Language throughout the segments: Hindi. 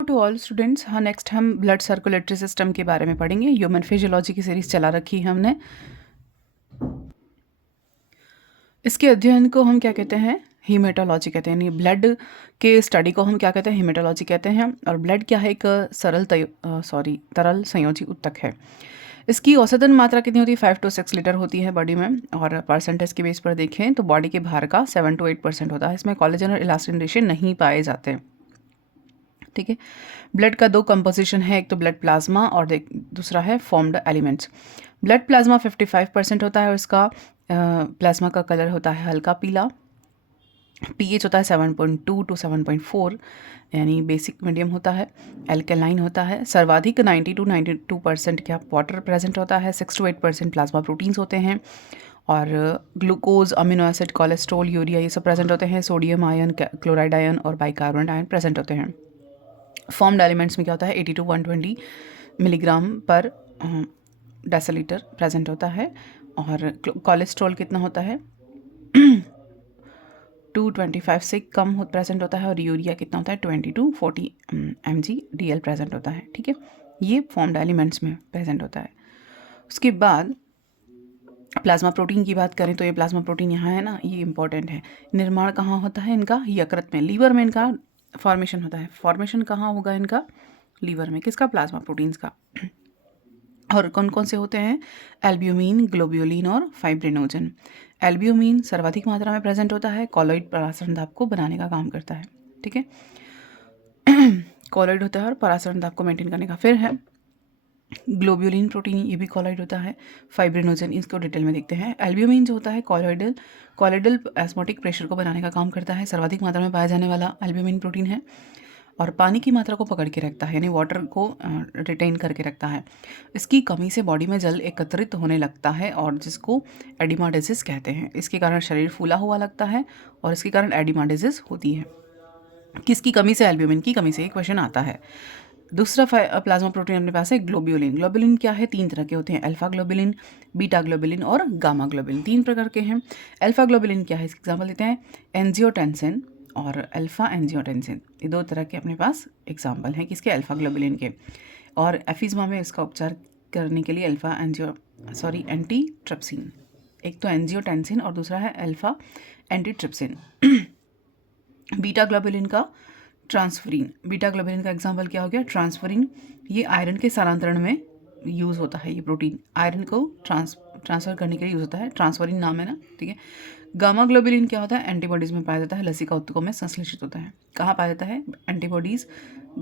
टू ऑल स्टूडेंट्स, हाँ नेक्स्ट हम ब्लड सर्कुलेटरी सिस्टम के बारे में पढ़ेंगे। ह्यूमन फिजियोलॉजी की सीरीज चला रखी है हमने। इसके अध्ययन को हम क्या कहते हैं? हीमेटोलॉजी कहते हैं। यानी ब्लड के स्टडी को हम क्या कहते हैं? हीमेटोलॉजी कहते हैं। और ब्लड क्या है? एक तरल संयोजी ऊतक है। इसकी औसतन मात्रा कितनी होती है? 5 to 6 लीटर होती है बॉडी में। और परसेंटेज के बेस पर देखें तो बॉडी के भार का 7 to 8% होता है। इसमें कोलेजन और इलास्टिन रेशे नहीं पाए जाते हैं। ठीक है। ब्लड का दो कंपोजिशन है, एक तो ब्लड प्लाज्मा और दूसरा है फॉर्म्ड एलिमेंट्स। ब्लड प्लाज्मा 55% होता है और इसका प्लाज्मा का कलर होता है हल्का पीला। पीएच होता है 7.2 to 7.4, यानी बेसिक मीडियम होता है। एल्केलाइन होता है। सर्वाधिक 90 to 92% क्या वाटर प्रेजेंट होता है। 6 to 8% प्लाज्मा प्रोटीन्स होते हैं। और glucose, amino acid, cholesterol, urea ये सब प्रेजेंट होते हैं। सोडियम आयन, क्लोराइड आयन और बाइकार्बोनेट आयन प्रेजेंट होते हैं। फॉर्म्ड एलिमेंट्स में क्या होता है? 80 to 120 मिलीग्राम पर डेसीलीटर प्रेजेंट होता है। और कोलेस्ट्रॉल कितना होता है? 225 से कम प्रेजेंट होता है। और यूरिया कितना होता है? 20 to 40 mg/dl प्रेजेंट होता है। ठीक है, ये फॉर्म्ड एलिमेंट्स में प्रेजेंट होता है। उसके बाद प्लाज्मा प्रोटीन की बात करें तो ये प्लाज्मा प्रोटीन यहाँ है ना, ये इंपॉर्टेंट है। निर्माण कहाँ होता है इनका? यकृत में, लीवर में इनका फॉर्मेशन होता है। फॉर्मेशन कहाँ होगा इनका? लीवर में। किसका? प्लाज्मा प्रोटीन्स का। और कौन कौन से होते हैं? एल्ब्यूमिन, ग्लोब्यूलिन और फाइब्रिनोजन। एल्ब्यूमिन सर्वाधिक मात्रा में प्रेजेंट होता है। कॉलॉइड परासरण दाब को बनाने का काम करता है। ठीक है, कॉलॉइड होता है और परासरण दाब को मेंटेन करने का। फिर है ग्लोब्यूलिन प्रोटीन, ये भी कॉलॉइड होता है। फाइब्रिनोजन, इसको डिटेल में देखते हैं। एल्ब्यूमिन जो होता है कॉलॉइडल एस्मोटिक प्रेशर को बनाने का काम करता है। सर्वाधिक मात्रा में पाया जाने वाला एल्ब्यूमिन प्रोटीन है। और पानी की मात्रा को पकड़ के रखता है, यानी वाटर को रिटेन करके रखता है। इसकी कमी से बॉडी में जल एकत्रित होने लगता है और जिसको एडिमा डिजीज कहते हैं। इसके कारण शरीर फूला हुआ लगता है और इसके कारण एडिमा डिजीज होती है। किसकी कमी से? एल्ब्यूमिन की कमी से। ये क्वेश्चन आता है। दूसरा प्लाज्मा प्रोटीन अपने पास है ग्लोब्यूलिन। ग्लोब्यूलिन क्या है? 3 तरह के होते हैं, अल्फा ग्लोब्यूलिन, बीटा ग्लोब्यूलिन और गामा ग्लोब्यूलिन। 3 प्रकार के हैं। अल्फा ग्लोब्यूलिन क्या है? इसके एग्जाम्पल देते हैं एंजियोटेंसिन और अल्फा एंजियोटेंसिन। ये 2 तरह के अपने पास एग्जाम्पल हैं किसके? अल्फा ग्लोब्यूलिन के। और एफिज्मा में इसका उपचार करने के लिए एंटीट्रिप्सिन। एक तो एंजियोटेंसिन और दूसरा है अल्फा एंटीट्रिप्सिन। बीटा ग्लोब्यूलिन का ट्रांसफरिन। बीटा ग्लोब्यूलिन का एग्जाम्पल क्या हो गया? ट्रांसफरिन। ये आयरन के स्थानांतरण में यूज़ होता है। ये प्रोटीन आयरन को ट्रांसफ़र करने के लिए यूज़ होता है। ट्रांसफरिन नाम है ना, ठीक है। गामा ग्लोब्यूलिन क्या होता है? एंटीबॉडीज़ में पाया जाता है। लसिका ऊतकों में संश्लेषित होता है। कहाँ पाया जाता है? एंटीबॉडीज़,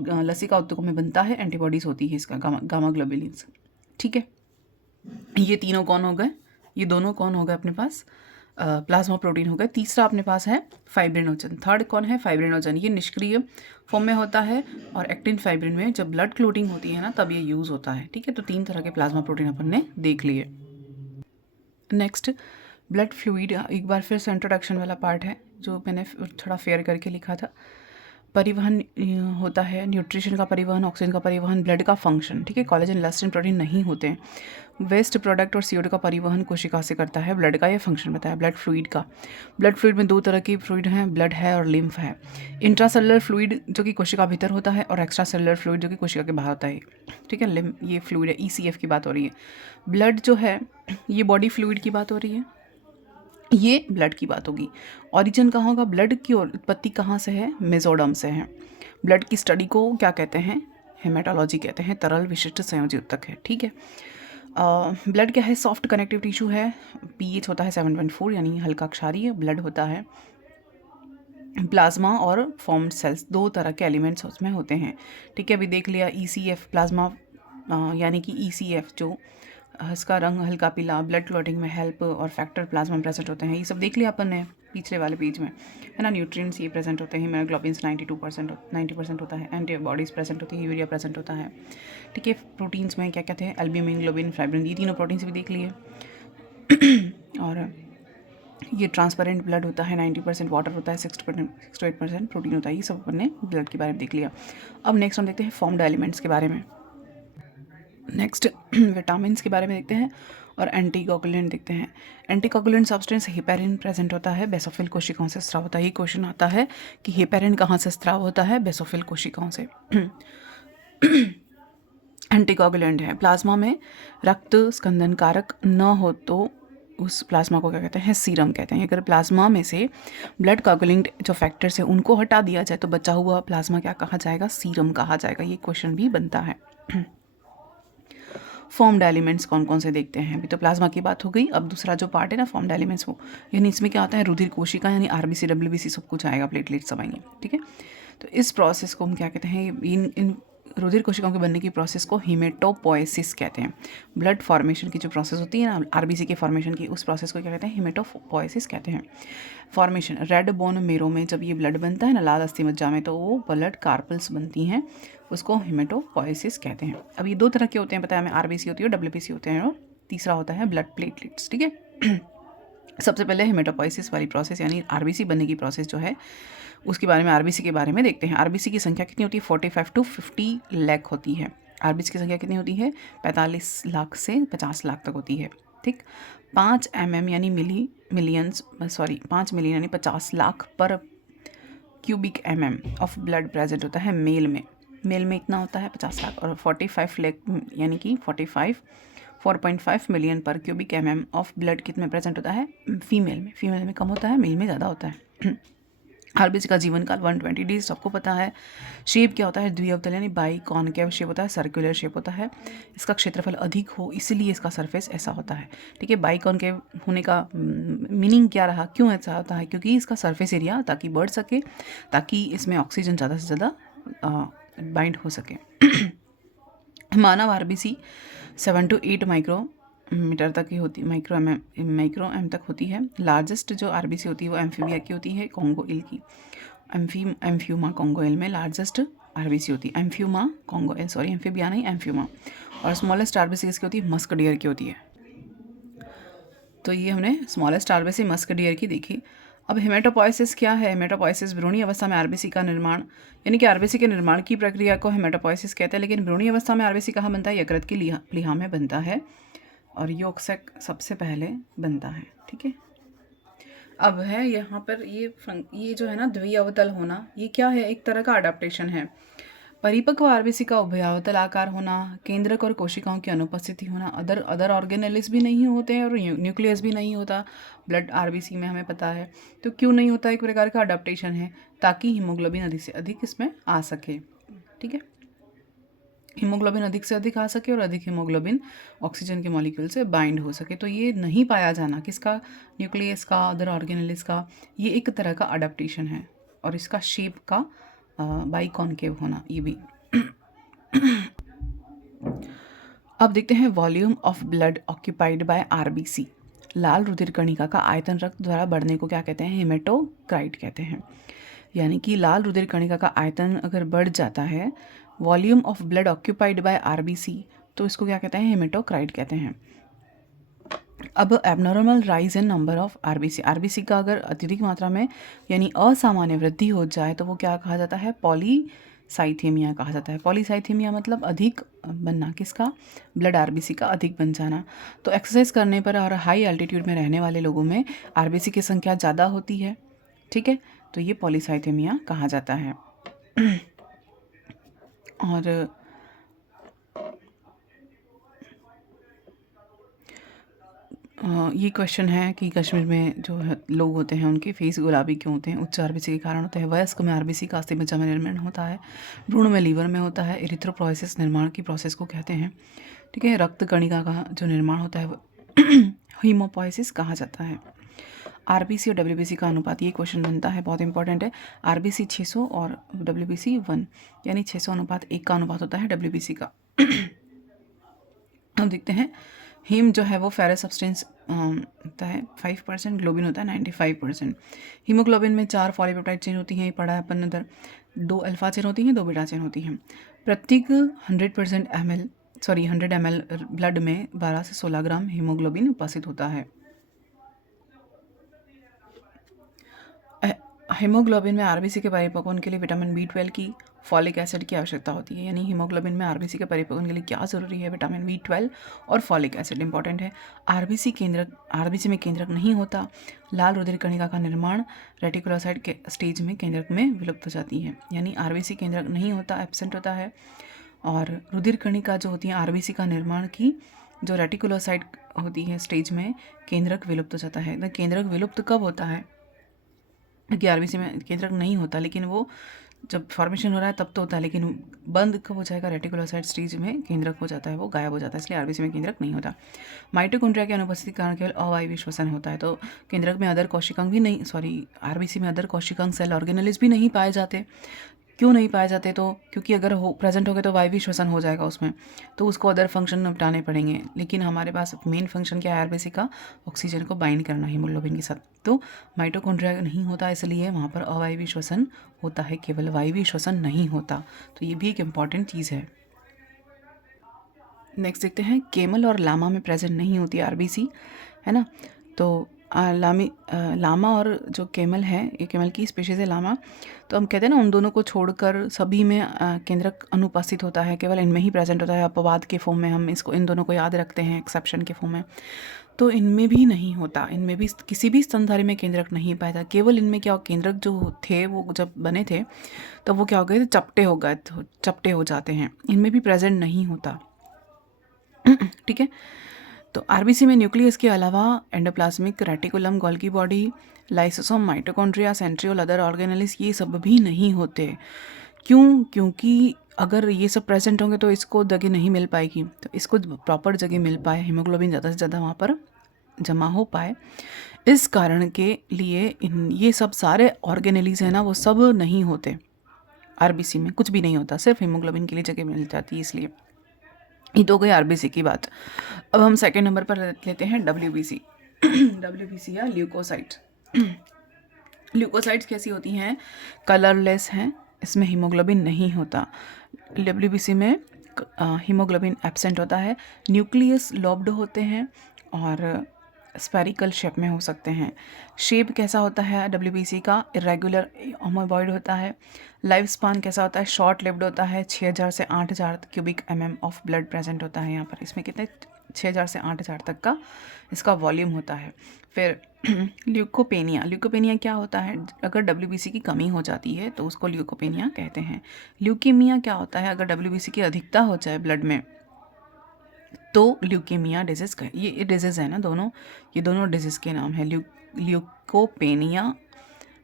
लसिका ऊतकों में बनता है। एंटीबॉडीज़ होती है इसका गामा ग्लोब्यूलिन्स। ठीक है, ये तीनों कौन हो गए? ये दोनों कौन हो गए अपने पास? प्लाज्मा प्रोटीन हो गए। तीसरा अपने पास है फाइब्रिनोजन। थर्ड कौन है? फाइब्रिनोजन। ये निष्क्रिय फॉर्म में होता है और एक्टिन फाइब्रिन में जब ब्लड क्लोटिंग होती है ना तब ये यूज़ होता है। ठीक है, तो 3 तरह के प्लाज्मा प्रोटीन अपन ने देख लिए। नेक्स्ट ब्लड फ्लूइड, एक बार फिर से इंट्रोडक्शन वाला पार्ट है जो मैंने थोड़ा फेयर करके लिखा था। परिवहन होता है, न्यूट्रिशन का परिवहन, ऑक्सीजन का परिवहन, ब्लड का फंक्शन। ठीक है, कोलेजन, इलास्टिन, प्रोटीन नहीं होते हैं। वेस्ट प्रोडक्ट और CO2 का परिवहन कोशिका से करता है। ब्लड का ये फंक्शन बताया। ब्लड फ्लूइड का, ब्लड फ्लूइड में 2 तरह की फ्लूइड हैं, ब्लड है और लिम्फ है। इंट्रासेलुलर फ्लूइड जो कि कोशिका भीतर होता है और एक्स्ट्रा सेलुलर फ्लूइड जो कि कोशिका के बाहर होता है। ठीक है, ये फ्लूइड है, ECF की बात हो रही है। ब्लड जो है ये बॉडी फ्लूइड की बात हो रही है, ये ब्लड की बात होगी। ओरिजिन कहाँ होगा? ब्लड की उत्पत्ति कहाँ से है? मेसोडर्म से है। ब्लड की स्टडी को क्या कहते हैं? हेमेटोलॉजी कहते हैं। तरल विशिष्ट संयोजी ऊतक है। ठीक है, ब्लड क्या है? सॉफ्ट कनेक्टिव टिश्यू है। पीएच होता है 7.4, यानी हल्का क्षारीय। ब्लड होता है प्लाज्मा और फॉर्म्ड सेल्स, 2 तरह के एलिमेंट्स उसमें होते हैं। ठीक है, अभी देख लिया ECF प्लाज्मा, यानी कि ECF जो इसका रंग हल्का पीला, ब्लड क्लॉटिंग में हेल्प और फैक्टर प्लाज्मा में प्रेजेंट होते हैं। ये सब देख लिया अपन ने पिछले वाले पेज में, है ना। न्यूट्रिएंट्स ये प्रेजेंट होते हैं। हीमोग्लोबिन 90% होता है। एंटीबॉडीज़ प्रेजेंट होती है। यूरिया प्रेजेंट होता है। ठीक है, प्रोटीन्स में क्या कहते हैं? एल्ब्यूमिन, ग्लोबिन, फाइब्रिन, ये तीनों प्रोटीन्स भी देख लिए। और ये ट्रांसपेरेंट ब्लड होता है। 90% वाटर होता है। 6 to 8% प्रोटीन होता है। ये सब अपन ने ब्लड के बारे में देख लिया। अब नेक्स्ट हम देखते हैं फॉर्म्ड एलिमेंट्स के बारे में। नेक्स्ट विटामिन्स के बारे में देखते हैं। और एंटीकोगुलेंट देखते हैं। एंटीकोगुलेंट सब्सटेंस हेपेरिन प्रेजेंट होता है, बेसोफिल कोशिकाओं से स्राव होता है। ये क्वेश्चन आता है कि हेपेरिन कहाँ से स्राव होता है? बेसोफिल कोशिकाओं से। एंटीकोगुलेंट है। प्लाज्मा में रक्त स्कंदन कारक न हो तो उस प्लाज्मा को क्या कहते हैं? सीरम कहते हैं। अगर प्लाज्मा में से ब्लड कोगुलेंट जो फैक्टर्स है उनको हटा दिया जाए तो बचा हुआ प्लाज्मा क्या कहा जाएगा? सीरम कहा जाएगा। ये क्वेश्चन भी बनता है। फॉर्म्ड एलिमेंट्स कौन कौन से देखते हैं? अभी तो प्लाज्मा की बात हो गई, अब दूसरा जो पार्ट है ना फॉर्म्ड एलिमेंट्स, वो यानी इसमें क्या होता है? रुधिर कोशिका यानी आरबीसी डब्ल्यूबीसी सब कुछ आएगा, प्लेटलेट्स सब आएंगे। ठीक है, तो इस प्रोसेस को हम क्या कहते हैं? इन रुधिर कोशिकाओं के बनने की प्रोसेस को हीमेटोपोएसिस कहते हैं। ब्लड फॉर्मेशन की जो प्रोसेस होती है ना आरबीसी के फॉर्मेशन की, उस प्रोसेस को क्या कहते हैं? हीमेटोपोएसिस कहते हैं। फॉर्मेशन रेड बोन मेरो में जब ये ब्लड बनता है ना लाल अस्थि मज्जा में, तो वो ब्लड कार्पल्स बनती हैं, उसको हीमेटोपोएसिस कहते हैं। अब ये दो तरह के होते हैं, पता है हमें, आरबीसी होती है और डब्ल्यूबीसी होते हैं, और तीसरा होता है ब्लड प्लेटलेट्स। ठीक है, सबसे पहले हीमेटोपोएसिस वाली प्रोसेस यानी आरबीसी बनने की प्रोसेस जो है उसके बारे में, आरबीसी के बारे में देखते हैं। आरबीसी की संख्या कितनी होती है? 45 to 50 लाख होती है। आरबीसी की संख्या कितनी होती है? 45 लाख से 50 लाख तक होती है। ठीक, 5 mm यानी मिलियंस 5 मिलियन यानी 50 लाख पर cubic mm of blood present होता है मेल में। मेल में इतना होता है 50 लाख, और 45 लाख यानी कि 4.5 मिलियन पर क्यूबिक mm ऑफ ब्लड कितने प्रेजेंट होता है? फीमेल में। फीमेल में कम होता है, मेल में ज़्यादा होता है। आरबीसी का जीवन काल 120 डेज, सबको पता है। शेप क्या होता है? द्विअवतल यानी बाई कॉनकेव शेप होता है, सर्कुलर शेप होता है। इसका क्षेत्रफल अधिक हो इसलिए इसका सरफेस ऐसा होता है। ठीक है, बाई कॉनकेव होने का मीनिंग क्या रहा, क्यों ऐसा होता है? क्योंकि इसका सरफेस एरिया ताकि बढ़ सके, ताकि इसमें ऑक्सीजन ज़्यादा से ज़्यादा बाइंड हो सके। मानव आरबीसी 7 to 8 माइक्रोमीटर तक की होती, माइक्रो एम तक होती है। लार्जेस्ट जो आरबीसी होती है वो एम्फीबिया की होती है, कॉन्गो इल की। एम्फ्यूमा कॉन्गो इल में लार्जेस्ट आरबीसी होती है। एम्फीबिया नहीं, एम्फ्यूमा। और स्मॉलेस्ट आरबीसी किसकी होती है? मस्क डियर की होती है। तो ये हमने स्मॉलेस्ट आरबीसी मस्क डियर की देखी। अब हेमेटोपोएसिस क्या है? हेमेटोपोएसिस भ्रूणीय अवस्था में आरबीसी का निर्माण, यानी कि आरबीसी के निर्माण की प्रक्रिया को हेमेटोपोएसिस कहते हैं। लेकिन भ्रूणीय अवस्था में आरबीसी कहाँ बनता है? यकृत की प्लीहा में बनता है, और योगसैक सबसे पहले बनता है। ठीक है, अब है यहाँ पर ये जो है ना द्विअवतल होना, ये क्या है? एक तरह का अडेप्टेशन है। परिपक्व आरबीसी का उभयावतल आकार होना, केंद्रक और कोशिकाओं की अनुपस्थिति होना, अदर ऑर्गेनेलिस भी नहीं होते हैं और न्यूक्लियस भी नहीं होता ब्लड आरबीसी में, हमें पता है। तो क्यों नहीं होता? एक प्रकार का अडेप्टेशन है, ताकि हीमोग्लोबिन अधिक से अधिक इसमें आ सके। ठीक है, हीमोग्लोबिन अधिक से अधिक आ सके और अधिक हीमोग्लोबिन ऑक्सीजन के मॉलिक्यूल से बाइंड हो सके। तो ये नहीं पाया जाना किसका? न्यूक्लियस का, अदर ऑर्गेनेलिस का। ये एक तरह का अडेप्टेशन है, और इसका शेप का बाई कॉनकेव होना ये भी। अब देखते हैं volume of blood occupied by RBC. लाल रुधिर कणिका का आयतन रक्त द्वारा बढ़ने को क्या कहते हैं? हेमेटोक्राइट कहते हैं। यानी कि लाल रुधिर कणिका का आयतन अगर बढ़ जाता है, volume of blood occupied by RBC, तो इसको क्या कहते हैं? हेमेटोक्राइट कहते हैं। अब abnormal rise in number of RBC, RBC का अगर अत्यधिक मात्रा में यानी असामान्य वृद्धि हो जाए तो वो क्या कहा जाता है? पॉलीसाइथेमिया कहा जाता है। पॉलीसाइथेमिया मतलब अधिक बनना, किसका? ब्लड आरबीसी का अधिक बन जाना। तो एक्सरसाइज करने पर और हाई एल्टीट्यूड में रहने वाले लोगों में आरबीसी की संख्या ज़्यादा होती है। ठीक है, तो ये पॉलीसाइथेमिया कहा जाता है। और ये क्वेश्चन है कि कश्मीर में जो लोग होते हैं उनके फेस गुलाबी क्यों होते हैं? उच्च आरबीसी के कारण होते हैं। वयस्क में आरबीसी का अस्थि मज्जा में निर्माण होता है। भ्रूण में लीवर में होता है। एरिथ्रोपोइसिस निर्माण की प्रोसेस को कहते हैं। ठीक है, रक्त कणिका का जो निर्माण होता है वो हीमोपोइसिस कहा जाता है। आरबीसी और डब्ल्यूबीसी का अनुपात, ये क्वेश्चन बनता है, बहुत इंपॉर्टेंट है। आरबीसी 600 और डब्ल्यूबीसी 1, यानी 600 अनुपात 1 का अनुपात होता है डब्ल्यूबीसी का। हम देखते हैं हीम जो है वो फेरस सब्सटेंस होता है 5%, ग्लोबिन होता है 95%। हीमोग्लोबिन में 4 पॉलीपेप्टाइड चेन होती हैं, ये पढ़ा है अपन उधर। 2 अल्फा चेन होती हैं, 2 बीटा चेन होती हैं। प्रत्येक 100 ml ब्लड में 12 से 16 ग्राम हीमोग्लोबिन उपस्थित होता है। हीमोग्लोबिन में आरबीसी के परिपक्वन के लिए विटामिन B12 की फॉलिक एसिड की आवश्यकता होती है, यानी हीमोग्लोबिन में आरबीसी के परिपक्वन के लिए क्या ज़रूरी है, विटामिन B12 और फॉलिक एसिड इंपॉर्टेंट है। आरबीसी में केंद्रक नहीं होता। लाल रुधिर कणिका का निर्माण रेटिकुलोसाइट के स्टेज में केंद्रक में विलुप्त हो जाती है, यानी आरबीसी केंद्रक नहीं होता, एब्सेंट होता है। और रुधिर कणिका जो होती है आरबीसी का निर्माण की जो रेटिकुलोसाइट होती है स्टेज में केंद्रक विलुप्त हो जाता है। तो केंद्रक विलुप्त कब होता है, क्योंकि आरबीसी में केंद्रक नहीं होता, लेकिन वो जब फॉर्मेशन हो रहा है तब तो होता है, लेकिन बंद कब हो जाएगा, रेटिकुलोसाइट स्टेज में केंद्रक हो जाता है, वो गायब हो जाता है, इसलिए आरबीसी में केंद्रक नहीं होता। माइटोकॉन्ड्रिया की अनुपस्थिति के कारण केवल अवायवीय श्वसन होता है। तो केंद्रक में अदर कोशिकांग भी नहीं, आरबीसी में अदर कोशिकांग सेल ऑर्गेनेलिस भी नहीं पाए जाते। क्यों नहीं पाए जाते, तो क्योंकि अगर हो प्रेजेंट हो गए तो वायवीय श्वसन हो जाएगा उसमें, तो उसको अदर फंक्शन निपटाने पड़ेंगे। लेकिन हमारे पास मेन फंक्शन क्या है आरबीसी का, ऑक्सीजन को बाइंड करना हीमोग्लोबिन के साथ। तो माइटोकॉन्ड्रिया नहीं होता, इसलिए वहाँ पर अवायवीय श्वसन होता है, केवल वायवीय श्वसन नहीं होता। तो ये भी एक इम्पॉर्टेंट चीज़ है। नेक्स्ट देखते हैं, केमल और लामा में प्रेजेंट नहीं होती आरबीसी, है ना। तो लामा और जो केमल है, ये केमल की स्पीशीज़ है लामा, तो हम कहते हैं ना उन दोनों को छोड़कर सभी में केंद्रक अनुपस्थित होता है, केवल इनमें ही प्रेजेंट होता है। अपवाद के फॉर्म में हम इन दोनों को याद रखते हैं, एक्सेप्शन के फॉर्म में। तो इनमें भी नहीं होता, इनमें भी किसी भी स्तनधारी में केंद्रक नहीं पाया था। केवल इनमें क्या केंद्रक जो थे वो जब बने थे तब वो क्या हो गए, चपटे हो जाते हैं, इनमें भी प्रेजेंट नहीं होता। ठीक है। तो आरबीसी में न्यूक्लियस के अलावा endoplasmic reticulum, Golgi body, lysosome, mitochondria, centriole, other organelles ये सब भी नहीं होते। क्यों? क्योंकि अगर ये सब प्रेजेंट होंगे तो इसको जगह नहीं मिल पाएगी, तो इसको प्रॉपर जगह मिल पाए, हीमोग्लोबिन ज़्यादा से ज़्यादा वहाँ पर जमा हो पाए, इस कारण के लिए ये सब सारे ऑर्गेनेलिस हैं ना, वो सब नहीं होते। आरबीसी में कुछ भी नहीं होता, सिर्फ हीमोग्लोबिन के लिए जगह मिल जाती है, इसलिए। ये तो गई आरबीसी की बात। अब हम सेकंड नंबर पर लेते हैं डब्ल्यूबीसी। डब्ल्यूबीसी या ल्यूकोसाइट। ल्यूकोसाइट्स कैसी होती हैं, कलरलेस हैं, इसमें हीमोग्लोबिन नहीं होता। डब्ल्यूबीसी में हीमोग्लोबिन एब्सेंट होता है, न्यूक्लियस लॉब्ड होते हैं और स्पेरिकल शेप में हो सकते हैं। शेप कैसा होता है डब्ल्यूबीसी का, इरेगुलर ओमोबॉइड होता है। लाइफ स्पान कैसा होता है, शॉर्ट लिव्ड होता है। 6000 से 8000 cubic mm of blood present होता है यहाँ पर। इसमें कितने 6000 से 8000 तक का इसका वॉल्यूम होता है। फिर ल्यूकोपेनिया क्या होता है, अगर डब्ल्यूबीसी की कमी हो जाती है तो उसको ल्यूकोपेनिया कहते हैं। ल्यूकीमिया क्या होता है, अगर डब्ल्यूबीसी की अधिकता हो जाए ब्लड में तो ल्यूकेमिया डिजीज़ का, ये डिजीज़ है ना दोनों, ये दोनों डिजीज़ के नाम है। ल्यूकोपेनिया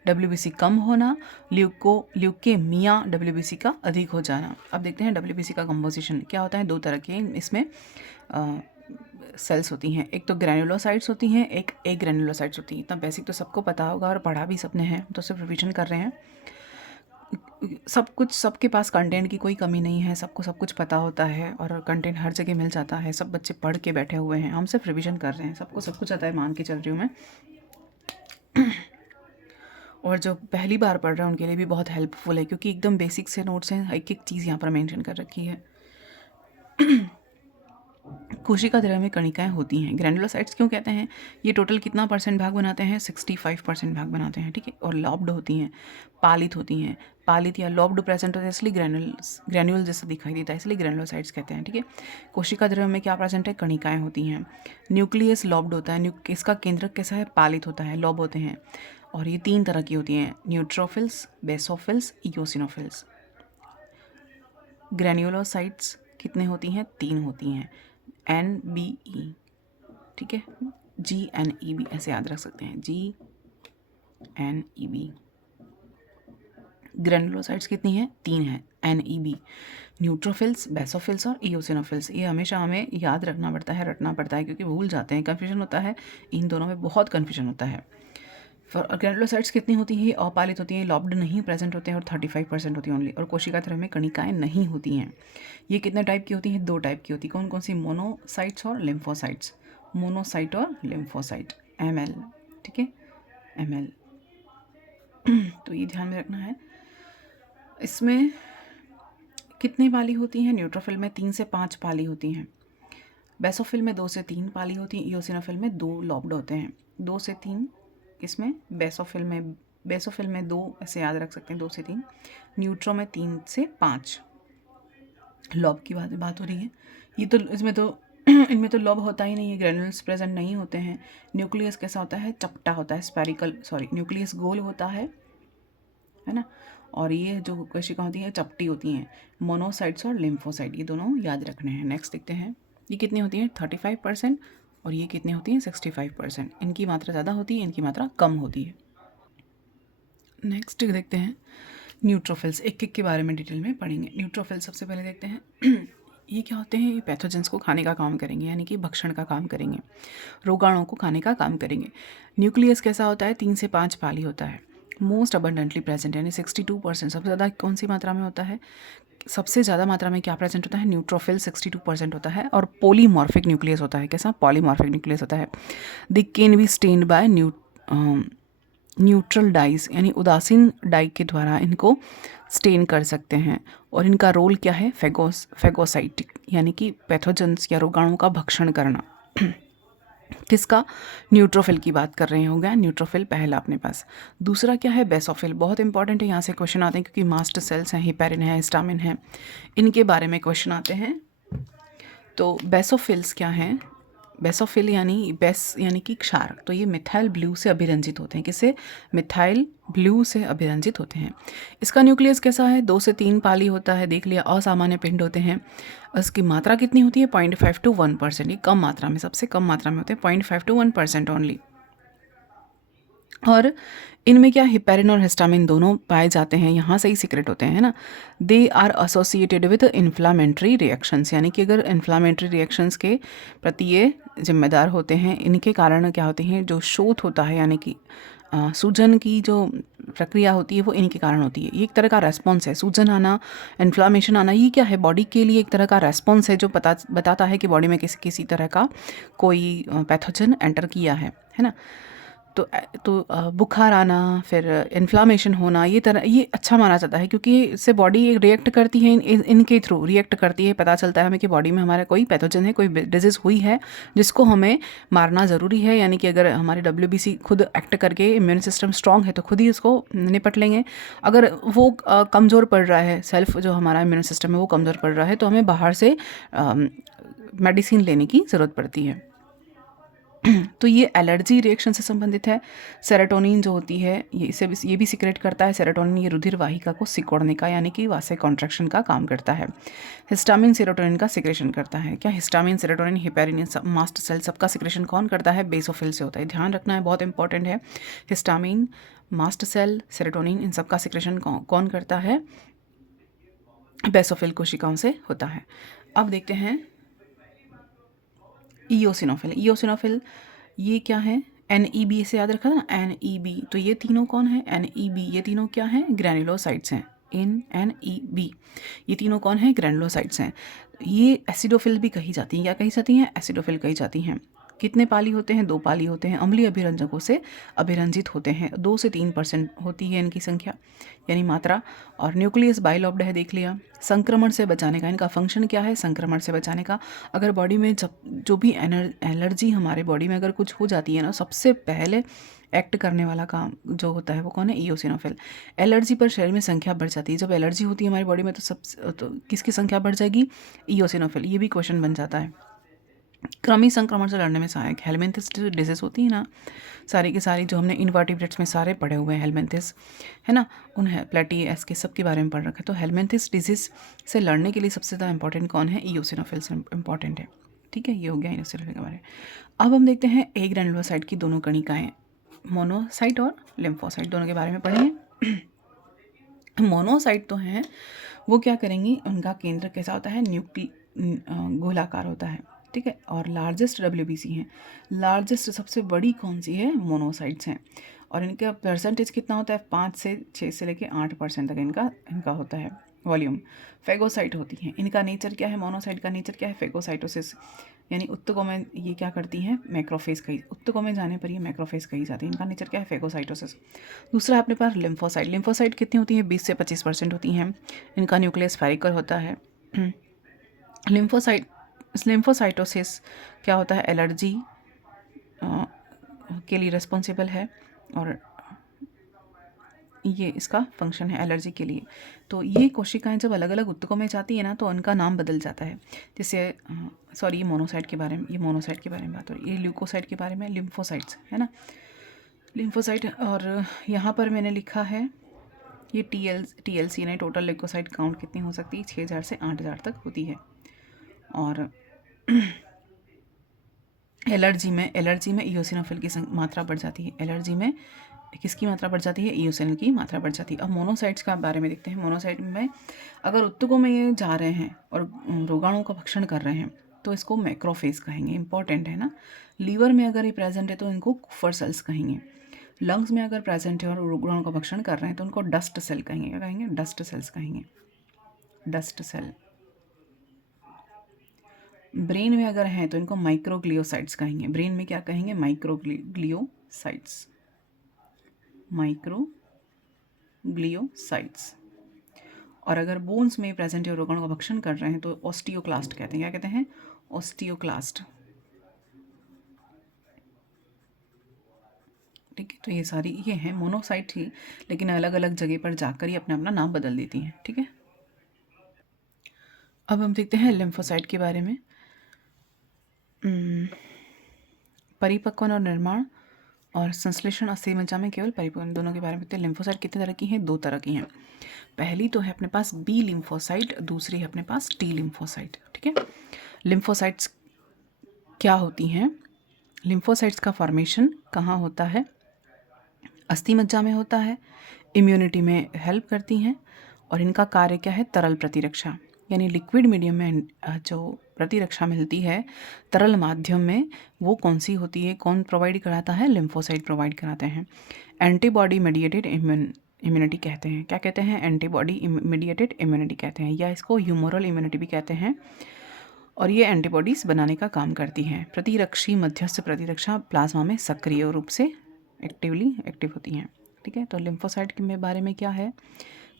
डब्ल्यूबीसी कम होना, ल्यूकेमिया डब्ल्यूबीसी का अधिक हो जाना। अब देखते हैं डब्ल्यूबीसी का कंपोजिशन क्या होता है। दो तरह के इसमें सेल्स होती हैं, एक तो ग्रैनुलोसाइट्स होती हैं, एक ग्रैनुलोसाइट्स होती हैं। इतना बेसिक तो सबको पता होगा और पढ़ा भी सबने है, तो सिर्फ रिविजन कर रहे हैं। सब कुछ, सबके पास कंटेंट की कोई कमी नहीं है, सबको सब कुछ पता होता है और कंटेंट हर जगह मिल जाता है। सब बच्चे पढ़ के बैठे हुए हैं, हम सिर्फ रिवीजन कर रहे हैं, सबको सब कुछ आता है, मान के चल रही हूँ मैं। और जो पहली बार पढ़ रहे हैं उनके लिए भी बहुत हेल्पफुल है, क्योंकि एकदम बेसिक से नोट्स हैं, एक एक चीज़ यहाँ पर मेंशन कर रखी है। कोशिका द्रव्य में कणिकाएं होती हैं। ग्रैनुलोसाइट्स क्यों कहते हैं, ये टोटल कितना परसेंट भाग बनाते हैं, 65% भाग बनाते हैं, ठीक है। और लॉब्ड होती हैं, पालित होती हैं। पालित या लॉब्ड प्रेजेंट होते हैं, इसलिए ग्रैन्यूल जैसा दिखाई देता है, इसलिए ग्रैनुलोसाइट्स कहते हैं, ठीक है। कोशिका द्रव्य में क्या प्रेजेंट है, कणिकाएं होती हैं। न्यूक्लियस लॉब्ड होता है, इसका केंद्रक कैसा है, पालित होता है, लॉब होते हैं। और ये 3 तरह की होती हैं, न्यूट्रोफिल्स, बेसोफिल्स, इओसिनोफिल्स। ग्रैन्युलोसाइट्स कितने होती हैं, 3 होती हैं, NBE, ठीक है, GNEB ऐसे याद रख सकते हैं, GNEB। ग्रैनुलोसाइट्स कितनी हैं, 3 हैं, NEB। न्यूट्रोफिल्स, बेसोफिल्स और इओसिनोफिल्स। ये हमेशा हमें याद रखना पड़ता है, रटना पड़ता है, क्योंकि भूल जाते हैं, कन्फ्यूजन होता है, इन दोनों में बहुत कन्फ्यूजन होता है। ग्रैनुलोसाइट्स कितनी होती हैं, अपालित होती हैं, लॉब्ड नहीं प्रेजेंट होते हैं और 35% होती हैं ओनली। और कोशिका द्रव्य में कणिकाएं नहीं होती हैं। ये कितने टाइप की होती हैं, 2 टाइप की होती है। कौन कौन सी, मोनोसाइट्स और लिम्फोसाइट्स। मोनोसाइट और लिम्फोसाइट, ML, ठीक है, ML। तो ये ध्यान में रखना है। इसमें कितनी पाली होती हैं, न्यूट्रोफिल में 3 से 5 पाली होती हैं, बेसोफिल में 2 से 3 पाली होती हैं, इओसिनोफिल में 2 लॉब्ड होते हैं। 2 से 3 इसमें बेसोफिल में बेसोफिल में 2 ऐसे याद रख सकते हैं, 2 से 3, न्यूट्रो में 3 से 5 लॉब की बात हो रही है। ये तो इसमें तो इनमें तो लॉब होता ही नहीं है, ग्रेनुल्स प्रेजेंट नहीं होते हैं। न्यूक्लियस कैसा होता है, चपटा होता है, स्फेरिकल, सॉरी न्यूक्लियस गोल होता है ना। और ये जो कोशिका होती है चपटी होती हैं। मोनोसाइट्स और लिम्फोसाइट ये दोनों याद रखने हैं। नेक्स्ट देखते हैं, ये कितनी होती हैं 35% और ये कितनी होती हैं 65%। इनकी मात्रा ज़्यादा होती है, इनकी मात्रा कम होती है। नेक्स्ट देखते हैं न्यूट्रोफिल्स, एक एक के बारे में डिटेल में पढ़ेंगे। न्यूट्रोफिल्स सबसे पहले देखते हैं ये क्या होते हैं, ये पैथोजेंस को खाने का काम करेंगे, यानी कि भक्षण का काम करेंगे, रोगाणुओं को खाने का काम करेंगे। न्यूक्लियस कैसा होता है, 3 से 5 पाली होता है। मोस्ट अबंडेंटली प्रेजेंट यानी 62%। सबसे ज़्यादा कौन सी मात्रा में होता है, सबसे ज़्यादा मात्रा में क्या प्रेजेंट होता है, न्यूट्रोफिल 62% होता है। और पॉलीमॉर्फिक न्यूक्लियस होता है, कैसा पॉलीमॉर्फिक न्यूक्लियस होता है। They can be stained by neutral dyes यानी उदासीन डाई के द्वारा इनको स्टेन कर सकते हैं। और इनका रोल क्या है, फेगोसाइटिक यानी कि पैथोजेंस या रोगाणुओं का भक्षण करना। किसका, न्यूट्रोफिल की बात कर रहे हैं, हो गया न्यूट्रोफिल पहला अपने पास। दूसरा क्या है, बेसोफिल, बहुत इंपॉर्टेंट है, यहाँ से क्वेश्चन आते हैं क्योंकि मास्ट सेल्स हैं, हिपेरिन है, हिस्टामिन है, इनके बारे में क्वेश्चन आते हैं। तो बेसोफिल्स क्या हैं, बेसोफिल यानी कि क्षार, तो ये मिथाइल ब्लू से अभिरंजित होते हैं। किससे, मिथाइल ब्लू से अभिरंजित होते हैं। इसका न्यूक्लियस कैसा है, 2 से 3 पाली होता है, देख लिया। असामान्य पिंड होते हैं। इसकी मात्रा कितनी होती है, 0.5 to 1%। ये कम मात्रा में, सबसे कम मात्रा में होते हैं, 0.5 to 1% ओनली। और इनमें क्या, हिपेरिन और हिस्टामिन दोनों पाए जाते हैं, यहाँ से ही सीक्रेट होते हैं ना। They are associated with inflammatory reactions, यानी कि अगर इन्फ्लामेटरी रिएक्शंस के प्रति ये जिम्मेदार होते हैं। इनके कारण क्या होते हैं, जो शोथ होता है यानी कि सूजन की जो प्रक्रिया होती है वो इनके कारण होती है। ये एक तरह का रेस्पॉन्स है, सूजन आना, इन्फ्लामेशन आना, ये क्या है, बॉडी के लिए एक तरह का रेस्पॉन्स है जो बताता है कि बॉडी में किसी तरह का कोई पैथोजन एंटर किया है ना। तो बुखार आना, फिर इन्फ्लामेशन होना, ये अच्छा माना जाता है क्योंकि इससे बॉडी रिएक्ट करती है, इनके थ्रू रिएक्ट करती है। पता चलता है हमें कि बॉडी में हमारा कोई पैथोजन है, कोई डिजीज़ हुई है जिसको हमें मारना ज़रूरी है। यानी कि अगर हमारी WBC खुद एक्ट करके इम्यून सिस्टम स्ट्रांग है तो खुद ही उसको निपट लेंगे। अगर वो कमज़ोर पड़ रहा है, सेल्फ जो हमारा इम्यून सिस्टम है वो कमज़ोर पड़ रहा है, तो हमें बाहर से मेडिसिन लेने की ज़रूरत पड़ती है। तो ये एलर्जी रिएक्शन से संबंधित है। सेरोटोनिन जो होती है ये भी सिक्रेट करता है। सेरोटोनिन ये रुधिर वाहिका को सिकोड़ने का यानी कि वासे कॉन्ट्रैक्शन का काम करता है। हिस्टामिन सेरोटोनिन का सिक्रेशन करता है। क्या, histamine, serotonin, heparin, mast cell सबका सिक्रेशन कौन करता है, बेसोफिल से होता है। ध्यान रखना है, बहुत इंपॉर्टेंट है। हिस्टामिन, मास्ट सेल, सेरोटोनिन, इन सबका सिक्रेशन कौन करता है, बेसोफिल कोशिकाओं से होता है। अब देखते हैं ईओसिनोफिल ये क्या है, NEB से याद रखा था ना, NEB। तो ये तीनों कौन है, NEB, ये तीनों क्या हैं, ग्रैनुलोसाइट्स हैं। NEB ये तीनों कौन है, ग्रैनुलोसाइट्स हैं। ये एसिडोफिल भी कही जाती हैं, क्या कही जाती हैं, एसिडोफिल कही जाती हैं। कितने पाली होते हैं, 2 पाली होते हैं। अम्लीय अभिरंजकों से अभिरंजित होते हैं। 2 से 3% होती है इनकी संख्या यानी मात्रा। और न्यूक्लियस बाइलॉब्ड है, देख लिया। संक्रमण से बचाने का इनका फंक्शन क्या है, संक्रमण से बचाने का। अगर बॉडी में जो भी एलर्जी हमारे बॉडी में अगर कुछ हो जाती है ना, सबसे पहले एक्ट करने वाला काम जो होता है वो कौन है, ईओसिनोफिल। एलर्जी पर शरीर में संख्या बढ़ जाती है। जब एलर्जी होती है हमारी बॉडी में तो किसकी संख्या बढ़ जाएगी, ईओसिनोफिल। ये भी क्वेश्चन बन जाता है। कृमि संक्रमण से लड़ने में सहायक, हेलमिंथिस डिजीज होती है ना, सारी की सारी जो हमने इनवर्टिब्रेट्स में सारे पढ़े हुए हैं, हेलमिंथिस है ना, उन प्लेटी एस के सब के बारे में पढ़ रखा है। तो हेलमिंथिस डिजीज से लड़ने के लिए सबसे ज़्यादा इंपॉर्टेंट कौन है, ईओसिनोफिल से इंपॉर्टेंट है। ठीक है, ये हो गया ईओसिनोफिल के बारे में। अब हम देखते हैं ए ग्रैनुलोसाइट की दोनों कणिकाएँ, मोनोसाइट और लिम्फोसाइट, दोनों के बारे में पढ़ेंगे। मोनोसाइट तो हैं, वो क्या करेंगी, उनका केंद्र कैसा होता है, गोलाकार होता है। ठीक है, और लार्जेस्ट WBC हैं। लार्जेस्ट सबसे बड़ी कौन सी है, मोनोसाइट्स हैं। और इनका परसेंटेज कितना होता है, 5 से 6 से लेके 8% तक इनका होता है वॉल्यूम। फेगोसाइट होती हैं, इनका नेचर क्या है, मोनोसाइट का नेचर क्या है, फेगोसाइटोसिस, यानी उत्तकों में ये क्या करती हैं, मैक्रोफेज कही, उत्तकों में जाने पर ये मैक्रोफेज कही जाती है। इनका नेचर क्या है, फेगोसाइटोसिस। दूसरा अपने पास लिम्फोसाइट। लिम्फोसाइट कितनी होती है, 20 से 25% होती हैं। इनका न्यूक्लियस स्फेरिकल होता है। लिम्फोसाइटोसिस क्या होता है, एलर्जी के लिए रिस्पॉन्सिबल है। और ये इसका फंक्शन है एलर्जी के लिए। तो ये कोशिकाएं जब अलग अलग ऊतकों में जाती है ना तो उनका नाम बदल जाता है। जैसे सॉरी, ये मोनोसाइट के बारे में, ये मोनोसाइट के बारे में बात हो रही है, ये ल्यूकोसाइट के बारे में, लिम्फोसाइट्स है ना, लिम्फोसाइट। और यहाँ पर मैंने लिखा है ये TLC यानी टोटल ल्यूकोसाइट काउंट कितनी हो सकती है, 6000 से 8000 तक होती है। और एलर्जी में इयोसिनोफिल की मात्रा बढ़ जाती है। एलर्जी में किसकी मात्रा बढ़ जाती है, इयोसिनोफिल की मात्रा बढ़ जाती है। अब मोनोसाइट्स का बारे में देखते हैं। मोनोसाइट में अगर ऊतकों में ये जा रहे हैं और रोगाणुओं का भक्षण कर रहे हैं तो इसको मैक्रोफेज कहेंगे, इंपॉर्टेंट है ना। लीवर में अगर ये प्रेजेंट है तो इनको कुफर सेल्स कहेंगे। लंग्स में अगर प्रेजेंट है और रोगाणुओं का भक्षण कर रहे हैं तो उनको डस्ट सेल कहेंगे। क्या कहेंगे, डस्ट सेल्स कहेंगे, डस्ट सेल। ब्रेन में अगर हैं तो इनको माइक्रोग्लियोसाइट्स कहेंगे। ब्रेन में क्या कहेंगे, माइक्रोग्लियोसाइट्स, माइक्रोग्लियोसाइट्स। और अगर बोन्स में प्रेजेंट है रोगाणु का भक्षण कर रहे हैं तो ऑस्टियोक्लास्ट कहते हैं। क्या कहते हैं, ऑस्टियोक्लास्ट। ठीक है, तो ये सारी ये हैं मोनोसाइट ही, लेकिन अलग अलग जगह पर जाकर ही अपना अपना नाम बदल देती हैं। ठीक है, अब हम देखते हैं लिम्फोसाइट के बारे में। परिपक्वन और निर्माण और संश्लेषण अस्थि मज्जा में केवल परिपक्वन, दोनों के बारे में देखते हैं। लिम्फोसाइट कितने तरह की हैं, 2 तरह की हैं। पहली तो है अपने पास बी लिम्फोसाइट, दूसरी है अपने पास टी लिम्फोसाइट। ठीक है, लिम्फोसाइट्स क्या होती हैं, लिम्फोसाइट्स का फॉर्मेशन कहाँ होता है, अस्थि मज्जा में होता है, इम्यूनिटी में हेल्प करती हैं और इनका कार्य क्या है, तरल प्रतिरक्षा, यानी लिक्विड मीडियम में जो प्रतिरक्षा मिलती है तरल माध्यम में, वो कौन सी होती है, कौन प्रोवाइड कराता है, लिम्फोसाइट प्रोवाइड कराते हैं। एंटीबॉडी मेडिएटेड इम्यूनिटी कहते हैं। क्या कहते हैं, एंटीबॉडी मेडिएटेड इम्यूनिटी कहते हैं, या इसको ह्यूमोरल इम्यूनिटी भी कहते हैं। और ये एंटीबॉडीज़ बनाने का काम करती हैं। प्रतिरक्षी मध्यस्थ प्रतिरक्षा प्लाज्मा में सक्रिय रूप से एक्टिव होती हैं। ठीक है, तो लिम्फोसाइट के बारे में क्या है,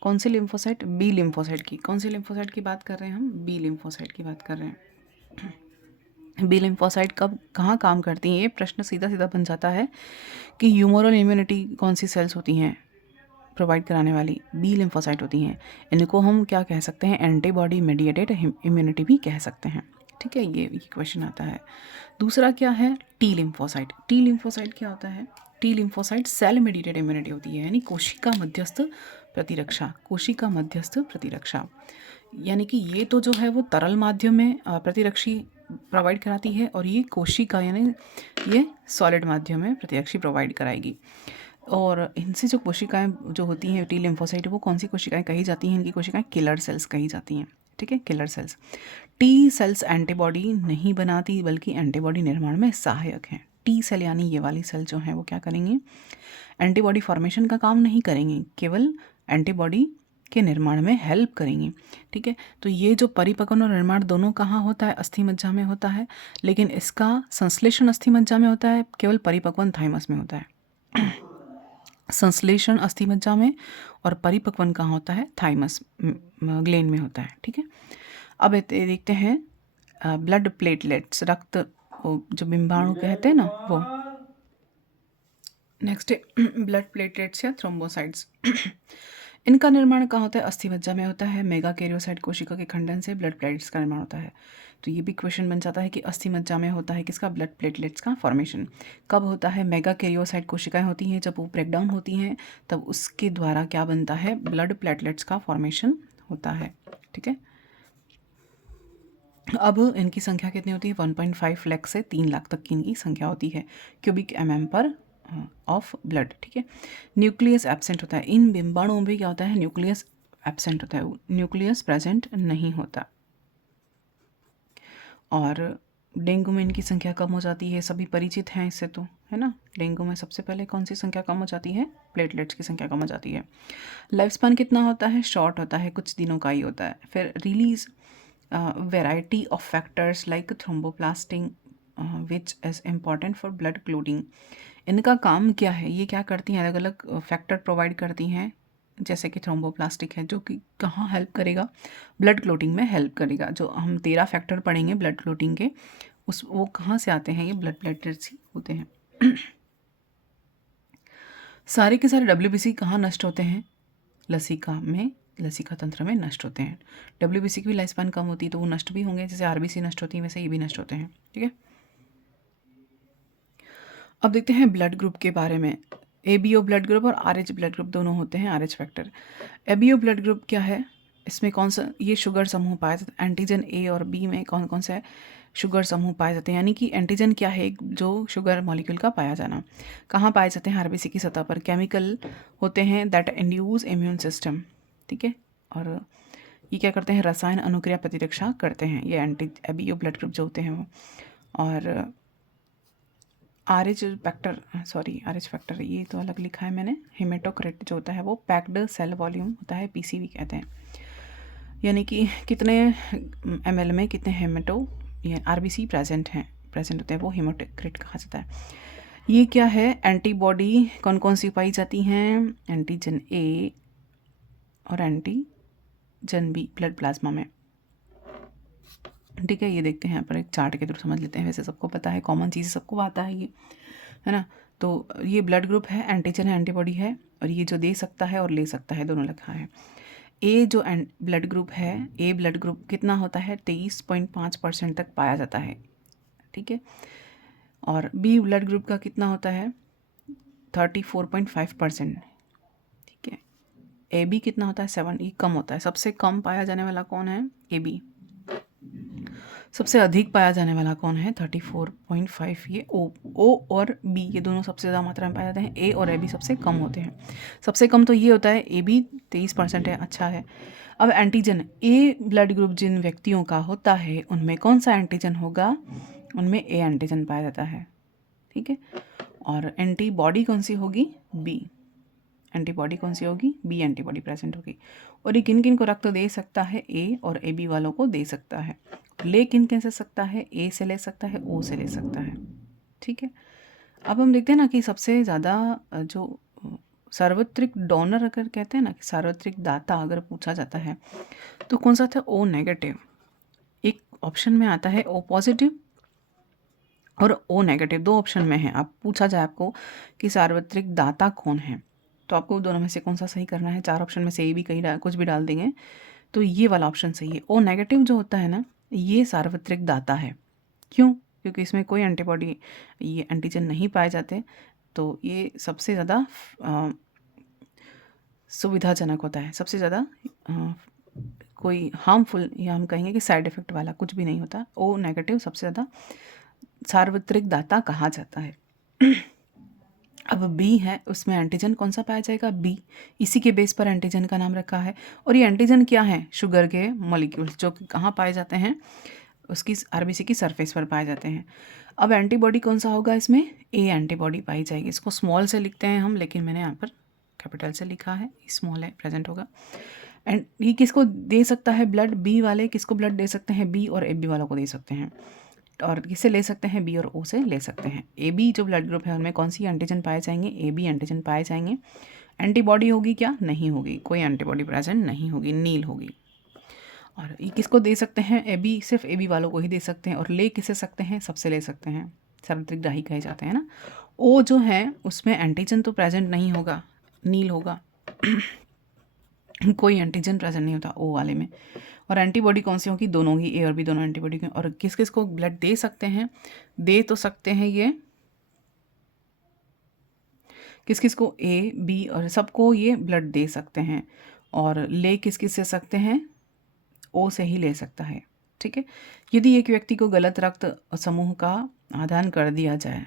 कौन सी लिम्फोसाइट, बी लिम्फोसाइट की। कौन सी लिम्फोसाइट की बात कर रहे हैं हम, बी लिम्फोसाइट की बात कर रहे हैं। बी लिम्फोसाइट कब कहाँ काम करती हैं, ये प्रश्न सीधा सीधा बन जाता है कि ह्यूमोरल इम्यूनिटी कौन सी सेल्स होती हैं प्रोवाइड कराने वाली, बी लिम्फोसाइट होती हैं। इनको हम क्या कह सकते हैं, एंटीबॉडी मेडिएटेड इम्यूनिटी भी कह सकते हैं। ठीक है, ये क्वेश्चन आता है। दूसरा क्या है, टी लिम्फोसाइट। टी लिम्फोसाइट क्या होता है, T lymphocyte cell mediated immunity होती है, यानी कोशिका मध्यस्थ प्रतिरक्षा, कोशिका मध्यस्थ प्रतिरक्षा। यानी कि ये तो जो है वो तरल माध्यम में प्रतिरक्षी प्रोवाइड कराती है और ये कोशिका यानी ये सॉलिड माध्यम में प्रतिरक्षी प्रोवाइड कराएगी। और इनसे जो कोशिकाएं जो होती हैं टी लिम्फोसाइट, वो कौन सी कोशिकाएं कही जाती हैं, इनकी कोशिकाएं किलर सेल्स कही जाती हैं। ठीक है, killer cells. T cells antibody नहीं बनाती बल्कि एंटीबॉडी निर्माण में सहायक हैं। टी सेल यानी ये वाली सेल जो हैं वो क्या करेंगी, एंटीबॉडी फॉर्मेशन का काम नहीं करेंगी, केवल एंटीबॉडी के निर्माण में हेल्प करेंगी। ठीक है, तो ये जो परिपक्वन और निर्माण दोनों कहाँ होता है, अस्थि मज्जा में होता है, लेकिन इसका संश्लेषण अस्थि मज्जा में होता है, केवल परिपक्वन थाइमस में होता है। संश्लेषण अस्थि मज्जा में और परिपक्वन कहाँ होता है, थाइमस ग्लैंड में होता है। ठीक है, अब देखते हैं ब्लड प्लेटलेट्स, रक्त जो बिंबाणु कहते हैं ना वो। नेक्स्ट है ब्लड प्लेटलेट्स या थ्रोम्बोसाइट्स। इनका निर्माण कहाँ होता है, अस्थि मज्जा में होता है। मेगा कैरियोसाइट कोशिका के खंडन से ब्लड प्लेटलेट्स का निर्माण होता है। तो ये भी क्वेश्चन बन जाता है कि अस्थि मज्जा में होता है किसका, ब्लड प्लेटलेट्स का फॉर्मेशन। कब होता है, मेगा कैरियोसाइट कोशिकाएं होती हैं जब वो ब्रेक डाउन होती हैं तब उसके द्वारा क्या बनता है, ब्लड प्लेटलेट्स का फॉर्मेशन होता है। ठीक है, अब इनकी संख्या कितनी होती है, 1.5 लाख से 3 लाख तक की इनकी संख्या होती है क्यूबिक mm पर ऑफ ब्लड। ठीक है, न्यूक्लियस एब्सेंट होता है। इन बिंबाणुओं में क्या होता है, न्यूक्लियस एब्सेंट होता है, न्यूक्लियस प्रेजेंट नहीं होता। और डेंगू में इनकी संख्या कम हो जाती है, सभी परिचित हैं इससे तो, है ना। डेंगू में सबसे पहले कौन सी संख्या कम हो जाती है, प्लेटलेट्स की संख्या कम हो जाती है। लाइफ स्पैन कितना होता है, शॉर्ट होता है, कुछ दिनों का ही होता है। फिर release variety of factors like thromboplastin which is important for blood clotting. इनका काम क्या है, ये क्या करती हैं, अलग अलग फैक्टर प्रोवाइड करती हैं, जैसे कि थ्रोम्बोप्लास्टिक है जो कि कहाँ हेल्प करेगा, ब्लड क्लोटिंग में हेल्प करेगा। जो हम 13 फैक्टर पढ़ेंगे ब्लड क्लोटिंग के, वो कहाँ से आते हैं, ये ब्लड प्लेटलेट्स ही होते हैं। सारे के सारे WBC कहाँ नष्ट होते हैं? लसिका तंत्र में नष्ट होते हैं। WBC की भी लाइफ स्पैन कम होती है तो वो नष्ट भी होंगे, जैसे RBC नष्ट होती है वैसे ये भी नष्ट होते हैं। ठीक है, अब देखते हैं ब्लड ग्रुप के बारे में। ABO ब्लड ग्रुप और RH ब्लड ग्रुप दोनों होते हैं, RH factor. ABO blood group क्या है? इसमें कौन सा, ये शुगर समूह पाए जाते हैं। एंटीजन A और B में कौन कौन सा है? शुगर समूह पाए जाते हैं। यानी कि एंटीजन क्या है? एक जो शुगर मॉलिक्यूल का पाया जाना। कहाँ पाए जाते हैं? RBC की सतह पर। केमिकल होते हैं दैट इंड्यूस इम्यून सिस्टम। ठीक है, और ये क्या करते हैं? रसायन अनुक्रिया प्रतिरक्षा करते हैं, ये ABO ब्लड ग्रुप जो होते हैं वो। और RH फैक्टर ये तो अलग लिखा है मैंने। हेमेटोक्रिट जो होता है वो पैक्ड सेल वॉल्यूम होता है, PCV कहते हैं। यानी कि कितने ml में कितने RBC प्रेजेंट होते हैं, वो हेमेटोक्रिट कहा जाता है। ये क्या है? एंटीबॉडी कौन कौन सी पाई जाती हैं? एंटीजन A और एंटीजन B ब्लड प्लाज्मा में। ठीक है, ये देखते हैं यहाँ पर एक चार्ट के थ्रू समझ लेते हैं। वैसे सबको पता है, कॉमन चीज़ सबको आता है ये, है ना। तो ये ब्लड ग्रुप है, एंटीजन है, एंटीबॉडी है, और ये जो दे सकता है और ले सकता है दोनों लिखा है। ए जो ब्लड ग्रुप है, ए ब्लड ग्रुप कितना होता है? 23.5% तक पाया जाता है। ठीक है, और बी ब्लड ग्रुप का कितना होता है? 34.5%। ठीक है, ए बी कितना होता है? 7। ये कम होता है। सबसे कम पाया जाने वाला कौन है? A B. सबसे अधिक पाया जाने वाला कौन है? 34.5। ये ओ और बी ये दोनों सबसे ज़्यादा मात्रा में पाए जाते हैं। ए और ए बी सबसे कम होते हैं। सबसे कम तो ये होता है ए बी, 23% है, अच्छा है। अब एंटीजन, ए ब्लड ग्रुप जिन व्यक्तियों का होता है उनमें कौन सा एंटीजन होगा? उनमें ए एंटीजन पाया जाता है। ठीक है, और एंटीबॉडी कौन सी होगी? बी। एंटीबॉडी कौन सी होगी? बी एंटीबॉडी प्रेजेंट होगी। और ये किन किन को रक्त दे सकता है? ए और ए बी वालों को दे सकता है। ले किन किन से सकता है? ए से ले सकता है, ओ से ले सकता है। ठीक है, अब हम देखते हैं ना कि सबसे ज़्यादा जो सार्वत्रिक डोनर अगर कहते हैं ना कि सार्वत्रिक दाता अगर पूछा जाता है तो कौन सा था? O negative. एक ऑप्शन में आता है ओ पॉजिटिव और ओ नेगेटिव, दो ऑप्शन में है। आप पूछा जाए आपको कि सार्वत्रिक दाता कौन है, तो आपको दोनों में से कौन सा सही करना है। 4 ऑप्शन में से ए भी कहीं कुछ भी डाल देंगे तो ये वाला ऑप्शन सही है। ओ नेगेटिव जो होता है ना, ये सार्वत्रिक दाता है। क्यों? क्योंकि इसमें कोई एंटीबॉडी, ये एंटीजन नहीं पाए जाते, तो ये सबसे ज़्यादा सुविधाजनक होता है। सबसे ज़्यादा कोई हार्मफुल, या हम कहेंगे कि साइड इफ़ेक्ट वाला कुछ भी नहीं होता। ओ नेगेटिव सबसे ज़्यादा सार्वत्रिक दाता कहा जाता है। अब बी है, उसमें एंटीजन कौन सा पाया जाएगा? बी। इसी के बेस पर एंटीजन का नाम रखा है। और ये एंटीजन क्या है? शुगर के मॉलिक्यूल्स जो कि कहाँ पाए जाते हैं? उसकी RBC की सरफेस पर पाए जाते हैं। अब एंटीबॉडी कौन सा होगा? इसमें ए एंटीबॉडी पाई जाएगी। इसको स्मॉल से लिखते हैं हम, लेकिन मैंने यहाँ पर कैपिटल से लिखा है, स्मॉल है, प्रेजेंट होगा। एंड ये किसको दे सकता है ब्लड? बी वाले किसको ब्लड दे सकते हैं? बी और ए बी वालों को दे सकते हैं। और किससे ले सकते हैं? बी और ओ से ले सकते हैं। ए बी जो ब्लड ग्रुप है उनमें कौन सी एंटीजन पाए जाएंगे? ए बी एंटीजन पाए जाएंगे। एंटीबॉडी होगी क्या? नहीं होगी, कोई एंटीबॉडी प्रेजेंट नहीं होगी, नील होगी। और ये किसको दे सकते हैं? ए बी, सिर्फ ए बी वालों को ही दे सकते हैं। और ले किसे सकते हैं? सबसे ले सकते हैं, सार्वत्रिक ग्राही कहे जाते हैं ना। ओ जो है उसमें एंटीजन तो प्रेजेंट नहीं होगा, नील होगा। कोई एंटीजन प्रेजेंट नहीं होता ओ वाले में। और एंटीबॉडी कौन सी होगी? दोनों ही, ए और बी दोनों एंटीबॉडी की। और किस किस को ब्लड दे सकते हैं? दे तो सकते हैं ये किस किस को? ए बी और सबको ये ब्लड दे सकते हैं। और ले किस किस से सकते हैं? ओ से ही ले सकता है। ठीक है, यदि एक व्यक्ति को गलत रक्त समूह का आदान कर दिया जाए,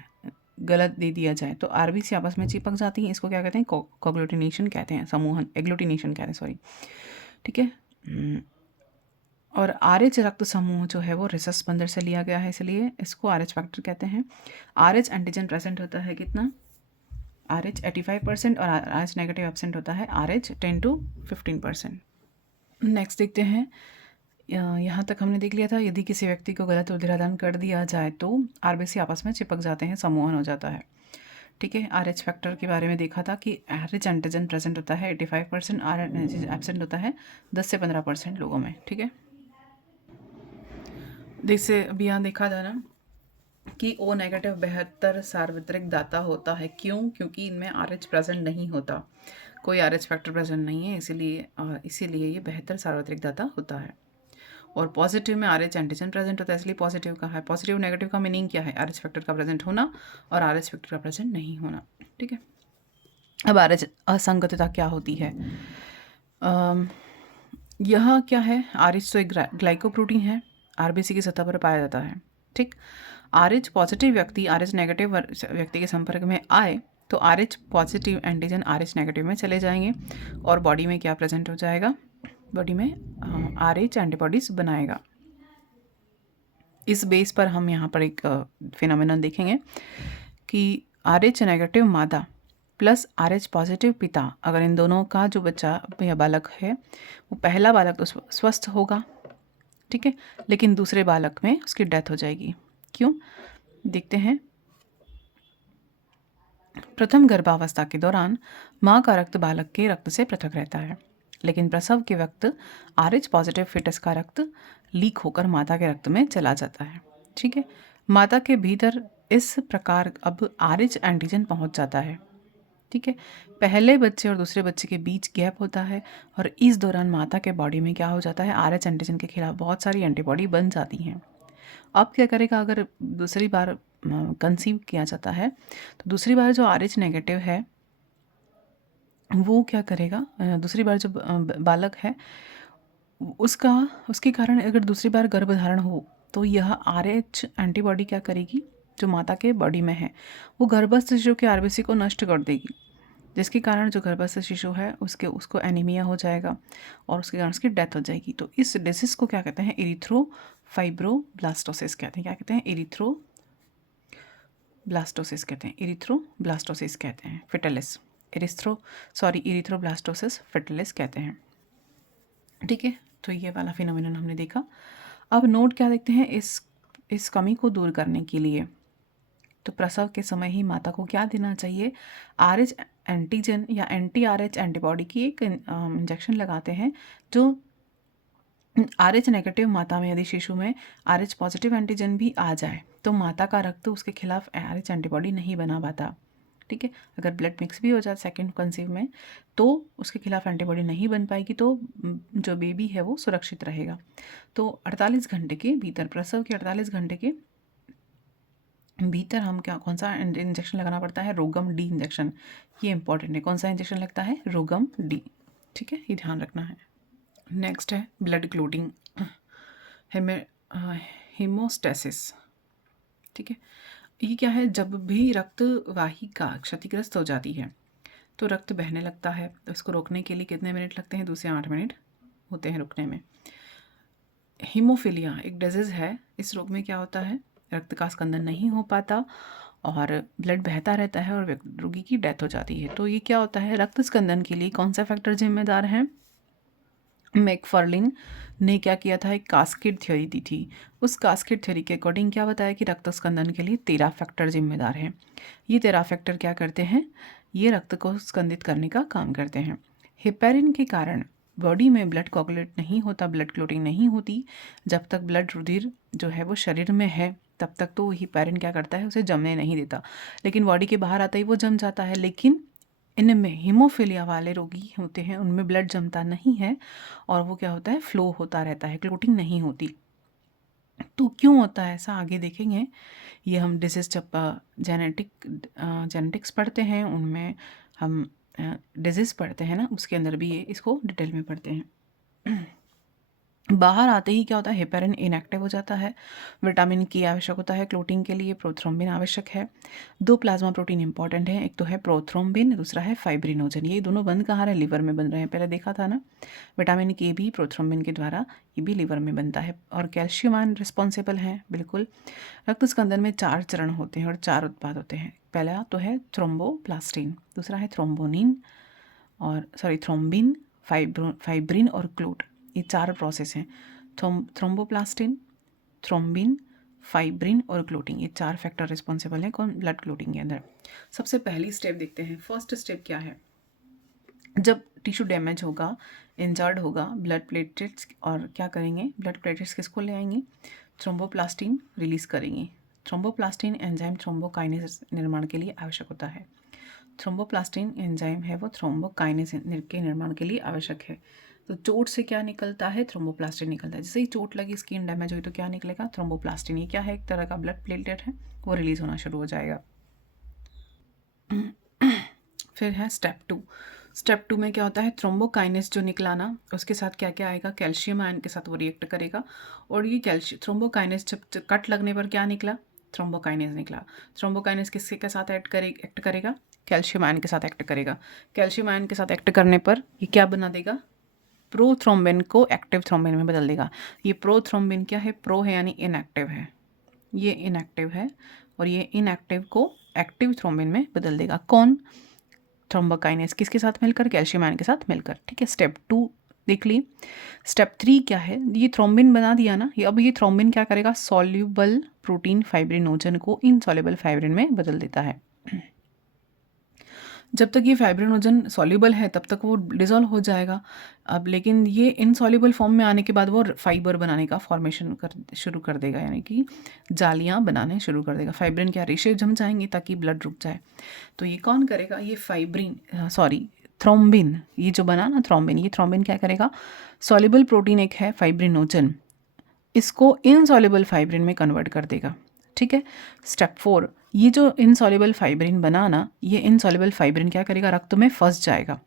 गलत दे दिया जाए, तो RBC आपस में चिपक जाती हैं। इसको क्या कहते हैं? कोग्लूटिनेशन कहते हैं, समूहन, एग्लूटिनेशन कहते हैं, सॉरी। ठीक है, और RH रक्त समूह जो है वो रिसस बंदर से लिया गया है, इसलिए इसको RH फैक्टर कहते हैं। RH एंटीजन प्रेजेंट होता है कितना? RH 85% और RH नेगेटिव एब्सेंट होता है RH 10 to 15%। नेक्स्ट देखते हैं, यहाँ तक हमने देख लिया था। यदि किसी व्यक्ति को गलत रुधिरादान कर दिया जाए तो RBC आपस में चिपक जाते हैं, समूहन हो जाता है। ठीक है, RH फैक्टर के बारे में देखा था कि RH एंटीजन प्रेजेंट होता है 85%, RH एब्सेंट होता है 10 से 15% लोगों में। ठीक है, जैसे अभी यहाँ देखा था ना कि ओ नेगेटिव बेहतर सार्वत्रिक दाता होता है। क्यों? क्योंकि इनमें RH प्रेजेंट नहीं होता, कोई RH फैक्टर प्रेजेंट नहीं है, इसीलिए ये बेहतर सार्वत्रिक दाता होता है। और पॉजिटिव में RH एंटीजन प्रेजेंट होता है, इसलिए पॉजिटिव का है। पॉजिटिव नेगेटिव का मीनिंग क्या है? RH फैक्टर का प्रेजेंट होना और RH फैक्टर का प्रेजेंट नहीं होना। ठीक है, अब RH असंगतता क्या होती है? यह क्या है? RH तो एक ग्लाइकोप्रोटीन है, RBC की सतह पर पाया जाता है। ठीक, RH पॉजिटिव व्यक्ति RH नेगेटिव व्यक्ति के संपर्क में आए तो RH positive antigen RH negative में चले जाएंगे और बॉडी में क्या प्रेजेंट हो जाएगा? बॉडी में RH एंटीबॉडीज बनाएगा। इस बेस पर हम यहाँ पर एक फिनोमेनन देखेंगे कि RH नेगेटिव मादा प्लस RH पॉजिटिव पिता, अगर इन दोनों का जो बच्चा या बालक है वो पहला बालक तो स्वस्थ होगा, ठीक है, लेकिन दूसरे बालक में उसकी डेथ हो जाएगी। क्यों? देखते हैं। प्रथम गर्भावस्था के दौरान माँ का रक्त बालक के रक्त से पृथक रहता है, लेकिन प्रसव के वक्त RH पॉजिटिव फिटस का रक्त लीक होकर माता के रक्त में चला जाता है। ठीक है, माता के भीतर इस प्रकार अब RH एंटीजन पहुंच जाता है। ठीक है, पहले बच्चे और दूसरे बच्चे के बीच गैप होता है और इस दौरान माता के बॉडी में क्या हो जाता है? RH एंटीजन के खिलाफ बहुत सारी एंटीबॉडी बन जाती हैं। अब क्या करेगा? अगर दूसरी बार कंसीव किया जाता है तो दूसरी बार जो RH नेगेटिव है वो क्या करेगा? दूसरी बार जो बालक है उसके कारण अगर दूसरी बार गर्भधारण हो तो यह RH एंटीबॉडी क्या करेगी? जो माता के बॉडी में है वो गर्भस्थ शिशु के RBC को नष्ट कर देगी, जिसके कारण जो गर्भस्थ शिशु है उसको एनीमिया हो जाएगा और उसके कारण उसकी डेथ हो जाएगी। तो इस डिसीज को क्या कहते हैं? इरिथ्रोब्लास्टोसिस कहते हैं। क्या कहते हैं? इरिथ्रोब्लास्टोसिस कहते हैं। इरिथ्रोब्लास्टोसिस कहते हैं। फिटलिस इरिथ्रोब्लास्टोसिस फिटलिस कहते हैं। ठीक है, तो ये वाला फिनोमिनन हमने देखा। अब नोट क्या देखते हैं इस कमी को दूर करने के लिए। तो प्रसव के समय ही माता को क्या देना चाहिए? RH एंटीजन या एंटी RH एंटीबॉडी की एक इंजेक्शन लगाते हैं। जो RH नेगेटिव माता में यदि शिशु में RH पॉजिटिव एंटीजन भी आ जाए तो माता का रक्त उसके खिलाफ RH एंटीबॉडी नहीं बना पाता। ठीक है, अगर ब्लड मिक्स भी हो जाए सेकेंड कंसीव में तो उसके खिलाफ एंटीबॉडी नहीं बन पाएगी, तो जो बेबी है वो सुरक्षित रहेगा। तो 48 घंटे के भीतर, प्रसव के 48 घंटे के भीतर हम कौन सा इंजेक्शन लगाना पड़ता है? रोगम डी इंजेक्शन। ये इंपॉर्टेंट है, कौन सा इंजेक्शन लगता है? रोगम डी। ठीक है, ये ध्यान रखना है। नेक्स्ट है ब्लड क्लोटिंग, हीमोस्टेसिस। ठीक है, ये क्या है? जब भी रक्त वाहिका क्षतिग्रस्त हो जाती है तो रक्त बहने लगता है, तो इसको रोकने के लिए कितने मिनट लगते हैं? 2 से 8 मिनट होते हैं रुकने में। हीमोफीलिया एक डिजीज़ है। इस रोग में क्या होता है? रक्त का स्कंदन नहीं हो पाता और ब्लड बहता रहता है और रोगी की डेथ हो जाती है। तो ये क्या होता है? रक्त स्कंदन के लिए कौन सा फैक्टर जिम्मेदार है? मैकफर्लिन ने क्या किया था? एक कास्केड थ्योरी दी थी। उस कास्केड थ्योरी के अकॉर्डिंग क्या बताया कि रक्त स्कंदन के लिए 13 फैक्टर जिम्मेदार हैं। ये 13 फैक्टर क्या करते हैं? ये रक्त को स्कंदित करने का काम करते हैं। हेपेरिन के कारण बॉडी में ब्लड कोगुलेट नहीं होता, ब्लड क्लोटिंग नहीं होती। जब तक ब्लड रुधिर जो है वो शरीर में है तब तक तो हेपेरिन क्या करता है? उसे जमने नहीं देता, लेकिन बॉडी के बाहर आता ही वो जम जाता है। लेकिन इनमें हीमोफीलिया वाले रोगी होते हैं उनमें ब्लड जमता नहीं है और वो क्या होता है? फ्लो होता रहता है, क्लोटिंग नहीं होती। तो क्यों होता है ऐसा? आगे देखेंगे। ये हम डिजीज जब जेनेटिक्स पढ़ते हैं उनमें हम डिजीज़ पढ़ते हैं ना, उसके अंदर भी ये इसको डिटेल में पढ़ते हैं। बाहर आते ही क्या होता है? हेपेरिन इनएक्टिव हो जाता है। विटामिन की आवश्यक होता है क्लोटिंग के लिए, प्रोथ्रोम्बिन आवश्यक है। 2 प्लाज्मा प्रोटीन इंपॉर्टेंट है, एक तो है प्रोथ्रोम्बिन, दूसरा है फाइब्रिनोजन। ये दोनों बंद कहाँ रहे? लिवर में बन रहे हैं, पहले देखा था ना। विटामिन के भी प्रोथ्रोम्बिन के द्वारा ये भी लिवर में बनता है। और कैल्शियम आयन रिस्पॉन्सिबल है, बिल्कुल। रक्त स्कंदन में 4 चरण होते हैं और 4 उत्पाद होते हैं। पहला तो है थ्रोम्बोप्लास्टिन, दूसरा है थ्रोम्बोनिन और थ्रोम्बिन, फाइब्रिन और क्लोट। ये 4 प्रोसेस हैं। थ्रोम्बोप्लास्टिन, थ्रोम्बिन, फाइब्रिन और क्लोटिंग, ये 4 फैक्टर रिस्पॉन्सिबल हैं कौन? ब्लड क्लोटिंग के अंदर। सबसे पहली स्टेप देखते हैं। फर्स्ट स्टेप क्या है? जब टिश्यू डैमेज होगा, इंजर्ड होगा, ब्लड प्लेटलेट्स और क्या करेंगे? ब्लड प्लेटलेट्स किसको ले आएंगे? थ्रोम्बोप्लास्टिन रिलीज करेंगे। थ्रोम्बोप्लास्टिन एंजाइम थ्रोम्बोकाइनेस निर्माण के लिए आवश्यक होता है। थ्रोम्बोप्लास्टिन एंजाइम है वो थ्रोम्बोकाइनेस के निर्माण के लिए आवश्यक है। तो चोट से क्या निकलता है? थ्रोम्बोप्लास्टिन निकलता है। जैसे ही चोट लगी, स्किन डैमेज हुई तो क्या निकलेगा? थ्रोम्बोप्लास्टिन। ये क्या है? एक तरह का ब्लड प्लेटलेट है, वो रिलीज होना शुरू हो जाएगा। फिर है स्टेप 2। स्टेप 2 में क्या होता है? थ्रोम्बोकाइनेस जो निकला ना, उसके साथ क्या क्या आएगा? कैल्शियम आयन के साथ वो रिएक्ट करेगा, और ये कैल्शियम थ्रोम्बोकाइनेस जब कट लगने पर क्या निकला? थ्रोम्बोकाइनेस निकला। थ्रोम्बोकाइनेस किसके के साथ एक्ट करेगा? कैल्शियम आयन के साथ एक्ट करेगा। कैल्शियम आयन के साथ एक्ट करने पर ये क्या बना देगा? प्रोथ्रोम्बिन को एक्टिव थ्रोम्बिन में बदल देगा। ये प्रोथ्रोम्बिन क्या है? प्रो है यानी इनएक्टिव है, ये इनएक्टिव है, और ये इनएक्टिव को एक्टिव थ्रोम्बिन में बदल देगा। कौन? थ्रोम्बोकाइनेस किसके साथ मिलकर? कैल्शियम आयन के साथ मिलकर। ठीक है, स्टेप 2 देख ली। स्टेप 3 क्या है? ये थ्रोम्बिन बना दिया ना, ये अब ये थ्रोम्बिन क्या करेगा? सॉल्यूबल प्रोटीन फाइब्रिनोजन को इनसॉल्युबल फाइब्रिन में बदल देता है। जब तक ये फाइब्रिनोजन सॉल्युबल है तब तक वो डिज़ोल्व हो जाएगा। अब लेकिन ये इनसॉल्युबल फॉर्म में आने के बाद वो फाइबर बनाने का फॉर्मेशन शुरू कर देगा, यानी कि जालियाँ बनाने शुरू कर देगा। फाइब्रिन क्या? रेशे जम जाएंगी ताकि ब्लड रुक जाए। तो ये कौन करेगा? ये थ्रोम्बिन, ये जो बना ना थ्रोम्बिन, ये थ्रोम्बिन क्या करेगा? सॉल्युबल प्रोटीन एक है फाइब्रिनोजन, इसको इनसॉल्युबल फाइब्रिन में कन्वर्ट कर देगा। ठीक है। स्टेप 4, ये जो इनसॉल्युबल फाइब्रिन बना ना, ये इनसॉल्युबल फाइब्रिन क्या करेगा? रक्त में फंस जाएगा।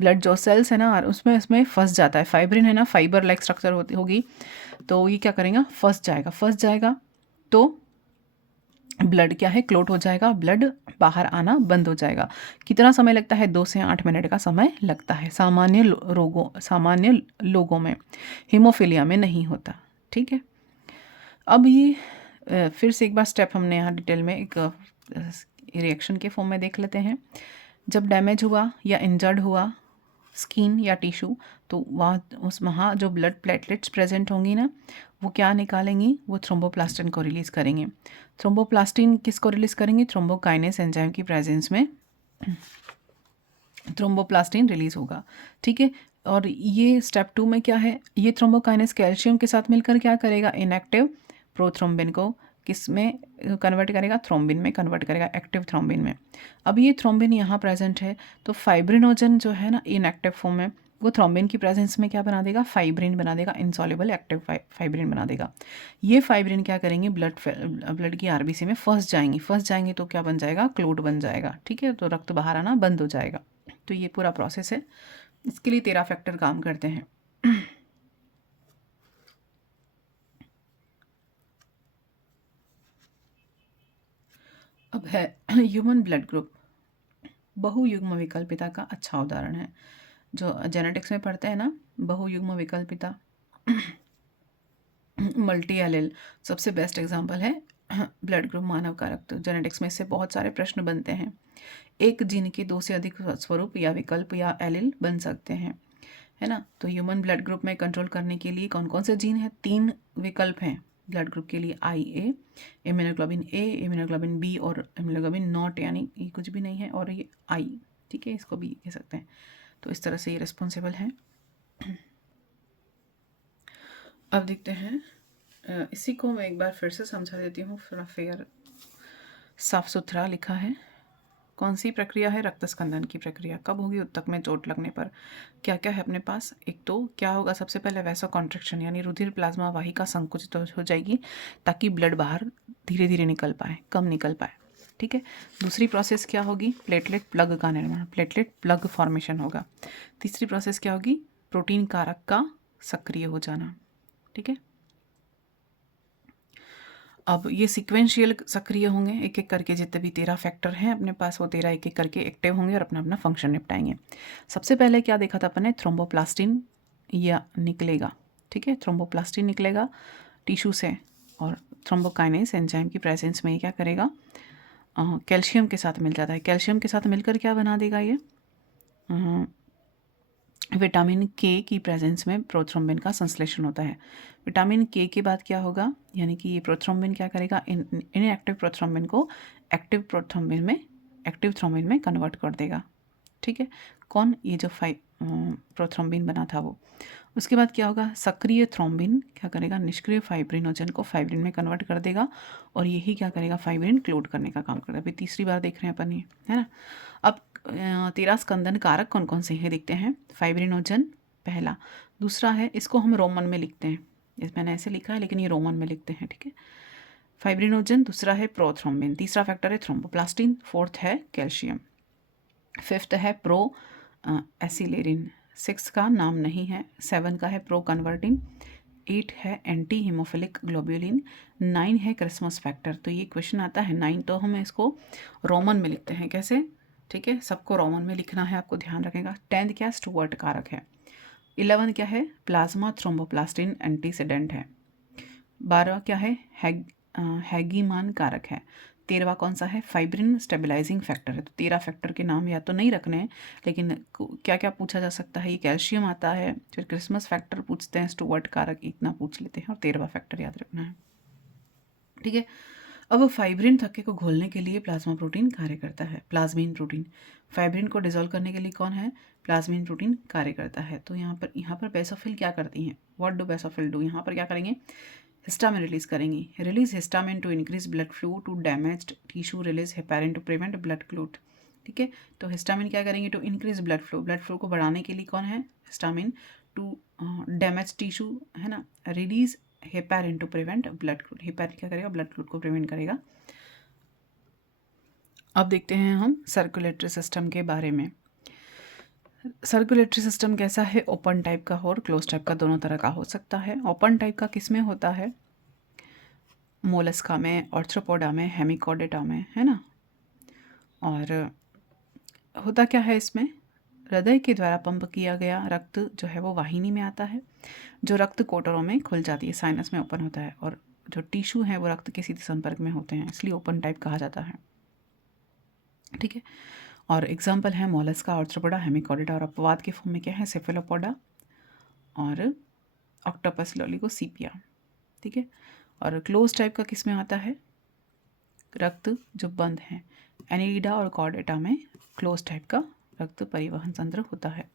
ब्लड जो सेल्स है ना, उसमें फंस जाता है। फाइब्रिन है ना, फाइबर लाइक स्ट्रक्चर होगी, तो ये क्या करेगा? फंस जाएगा तो ब्लड क्या है? क्लोट हो जाएगा, ब्लड बाहर आना बंद हो जाएगा। कितना समय लगता है? 2 से 8 मिनट का समय लगता है। सामान्य लोगों में, हीमोफीलिया में नहीं होता। ठीक है। अब ये फिर से एक बार स्टेप हमने यहाँ डिटेल में एक रिएक्शन के फॉर्म में देख लेते हैं। जब डैमेज हुआ या इंजर्ड हुआ स्किन या टिश्यू, तो वहाँ जो ब्लड प्लेटलेट्स प्रेजेंट होंगी ना, वो क्या निकालेंगी? वो थ्रोम्बोप्लास्टिन को रिलीज़ करेंगे। थ्रोम्बोप्लास्टिन किसको रिलीज़ करेंगी? थ्रोम्बोकाइनेस एंजाइम की प्रेजेंस में थ्रोम्बोप्लास्टिन रिलीज़ होगा। ठीक है। और ये स्टेप 2 में क्या है? ये थ्रोम्बोकाइनेस कैल्शियम के साथ मिलकर क्या करेगा? इनएक्टिव प्रोथ्रोम्बिन को किस में कन्वर्ट करेगा? थ्रोम्बिन में कन्वर्ट करेगा, एक्टिव थ्रोम्बिन में। अब ये थ्रोम्बिन यहाँ प्रेजेंट है, तो फाइब्रिनोजन जो है ना इनएक्टिव फॉर्म में, वो थ्रोम्बिन की प्रेजेंस में क्या बना देगा? फाइब्रिन बना देगा, इनसॉल्युबल एक्टिव फाइब्रिन बना देगा। ये फाइब्रिन क्या करेंगे? ब्लड की आरबीसी में फंस जाएंगे तो क्या बन जाएगा? क्लोट बन जाएगा। ठीक है, तो रक्त बाहर आना बंद हो जाएगा। तो ये पूरा प्रोसेस है। इसके लिए 13 फैक्टर काम करते हैं। अब है ह्यूमन ब्लड ग्रुप। बहुयुग्म विकल्पिता का अच्छा उदाहरण है। जो जेनेटिक्स में पढ़ते हैं ना, बहुयुग्म विकल्पिता, मल्टी एलिल, सबसे बेस्ट एग्जांपल है ब्लड ग्रुप मानव का रक्त। जेनेटिक्स में इससे बहुत सारे प्रश्न बनते हैं। एक जीन के 2 से अधिक स्वरूप या विकल्प या एलिल बन सकते हैं, है ना। तो ह्यूमन ब्लड ग्रुप में कंट्रोल करने के लिए कौन कौन से जीन है? 3 विकल्प हैं ब्लड ग्रुप के लिए। IA, immunoglobulin A, immunoglobulin B और इम्यूनोग्लोबिन नॉट, यानी ये कुछ भी नहीं है, और ये I, ठीक है, इसको भी कह सकते हैं। तो इस तरह से ये रिस्पॉन्सिबल है। अब देखते हैं, इसी को मैं एक बार फिर से समझा देती हूँ, थोड़ा फेयर साफ सुथरा लिखा है। कौन सी प्रक्रिया है? रक्त स्कंदन की प्रक्रिया। कब होगी? उत्तक में चोट लगने पर। क्या क्या है अपने पास? एक तो क्या होगा? सबसे पहले वैसो कॉन्ट्रैक्शन, यानी रुधिर प्लाज्मा वाहिका संकुचित हो जाएगी ताकि ब्लड बाहर धीरे धीरे निकल पाए, कम निकल पाए। ठीक है। दूसरी प्रोसेस क्या होगी? प्लेटलेट प्लग का निर्माण, प्लेटलेट प्लग फॉर्मेशन होगा। तीसरी प्रोसेस क्या होगी? प्रोटीन कारक का सक्रिय हो जाना। ठीक है। अब ये सिक्वेंशियल सक्रिय होंगे, एक एक करके जितने भी 13 फैक्टर हैं अपने पास, वो 13 एक एक करके एक्टिव होंगे और अपना अपना फंक्शन निपटाएंगे। सबसे पहले क्या देखा था अपन ने? थ्रोम्बोप्लास्टिन या निकलेगा। ठीक है, थ्रोम्बोप्लास्टिन निकलेगा टिश्यू से, और थ्रोम्बोकाइनेस एंजाइम की प्रेजेंस में ये क्या करेगा? कैल्शियम के साथ मिल जाता है। कैल्शियम के साथ मिलकर क्या बना देगा? ये विटामिन के की प्रेजेंस में प्रोथ्रोम्बिन का संश्लेषण होता है। विटामिन के के बाद क्या होगा? यानी कि ये प्रोथ्रोम्बिन क्या करेगा? इनएक्टिव प्रोथ्रोम्बिन को एक्टिव थ्रोम्बिन में कन्वर्ट कर देगा। ठीक है। कौन? ये जो प्रोथ्रोम्बिन बना था वो। उसके बाद क्या होगा, सक्रिय थ्रोम्बिन क्या करेगा, निष्क्रिय फाइब्रिनोजन को फाइब्रिन में कन्वर्ट कर देगा और यही क्या करेगा, फाइब्रिन क्लोट करने का काम करेगा। अभी तीसरी बार देख रहे हैं अपन ये, है ना। अब 13 स्कंदन कारक कौन कौन से हैं देखते हैं। फाइब्रिनोजन पहला, दूसरा है, इसको हम रोमन में लिखते हैं, इस मैंने ऐसे लिखा है लेकिन ये रोमन में लिखते हैं, ठीक है। फाइब्रिनोजन, दूसरा है प्रोथ्रोम्बिन, तीसरा फैक्टर है थ्रोम्बोप्लास्टिन, फोर्थ है कैल्शियम, फिफ्थ है प्रो एसिलेरिन, सिक्स का नाम नहीं है, सेवन का है प्रो कन्वर्टिन, 8 है एंटी हीमोफिलिक ग्लोब्यूलिन, 9 है क्रिसमस फैक्टर। तो ये क्वेश्चन आता है 9, तो हम इसको रोमन में लिखते हैं, कैसे, ठीक है, सबको रोमन में लिखना है, आपको ध्यान रखेगा। 10 क्या, स्टुअर्ट कारक है। 11 क्या है, प्लाज्मा थ्रोम्बोप्लास्टिन एंटीसीडेंट है। 12 क्या है, हैगीमान कारक है। 13वां कौन सा है, फाइब्रिन स्टेबलाइजिंग फैक्टर है। तो 13 फैक्टर के नाम या तो नहीं रखने हैं, लेकिन क्या क्या पूछा जा सकता है, ये कैल्शियम आता है, फिर क्रिसमस फैक्टर पूछते हैं, स्टुअर्ट कारक इतना पूछ लेते हैं, और 13वां फैक्टर याद रखना है, ठीक है। अब फाइब्रिन थक्के को घोलने के लिए प्लाज्मा प्रोटीन कार्य करता है, प्लाज्मीन प्रोटीन। फाइब्रिन को डिजोल्व करने के लिए कौन है, प्लाज्मीन प्रोटीन कार्य करता है। तो यहाँ पर बेसोफिल क्या करती हैं, व्हाट डू बेसोफिल डू, यहाँ पर क्या करेंगे, हिस्टामिन रिलीज करेंगी, release histamine to increase blood flow to damaged tissue, release heparin to prevent blood clot, ठीक है। तो हिस्टामिन क्या करेंगे, टू इंक्रीज ब्लड फ्लो को बढ़ाने के लिए कौन है, हिस्टामिन, टू डैमेज टिश्यू, है ना, release heparin to prevent blood clot, heparin क्या करेगा, ब्लड क्लॉट को प्रिवेंट करेगा। अब देखते हैं हम सर्कुलेटरी सिस्टम के बारे में। सर्कुलेटरी सिस्टम कैसा है, ओपन टाइप का और क्लोज टाइप का, दोनों तरह का हो सकता है। ओपन टाइप का किस में होता है, मोलस्का में, ऑर्थ्रोपोडा में, हेमिकोडेटा में, है ना। और होता क्या है इसमें, हृदय के द्वारा पंप किया गया रक्त जो है वो वाहिनी में आता है, जो रक्त कोटरों में खुल जाती है, साइनस में ओपन होता है, और जो टिश्यू है वो रक्त के सीधे संपर्क में होते हैं, इसलिए ओपन टाइप कहा जाता है, ठीक है। और एग्जाम्पल है मोलस्का, ऑर्थ्रोपोडा, हेमिकोडेटा, और अपवाद के फॉर्म में क्या है, सेफेलोपोडा और ऑक्टोपस लोलिगोसिपिया, ठीक है। और क्लोज टाइप का किस में आता है, रक्त जो बंद है, एनिलिडा और कॉर्डेटा में क्लोज टाइप का रक्त परिवहन तंत्र होता है।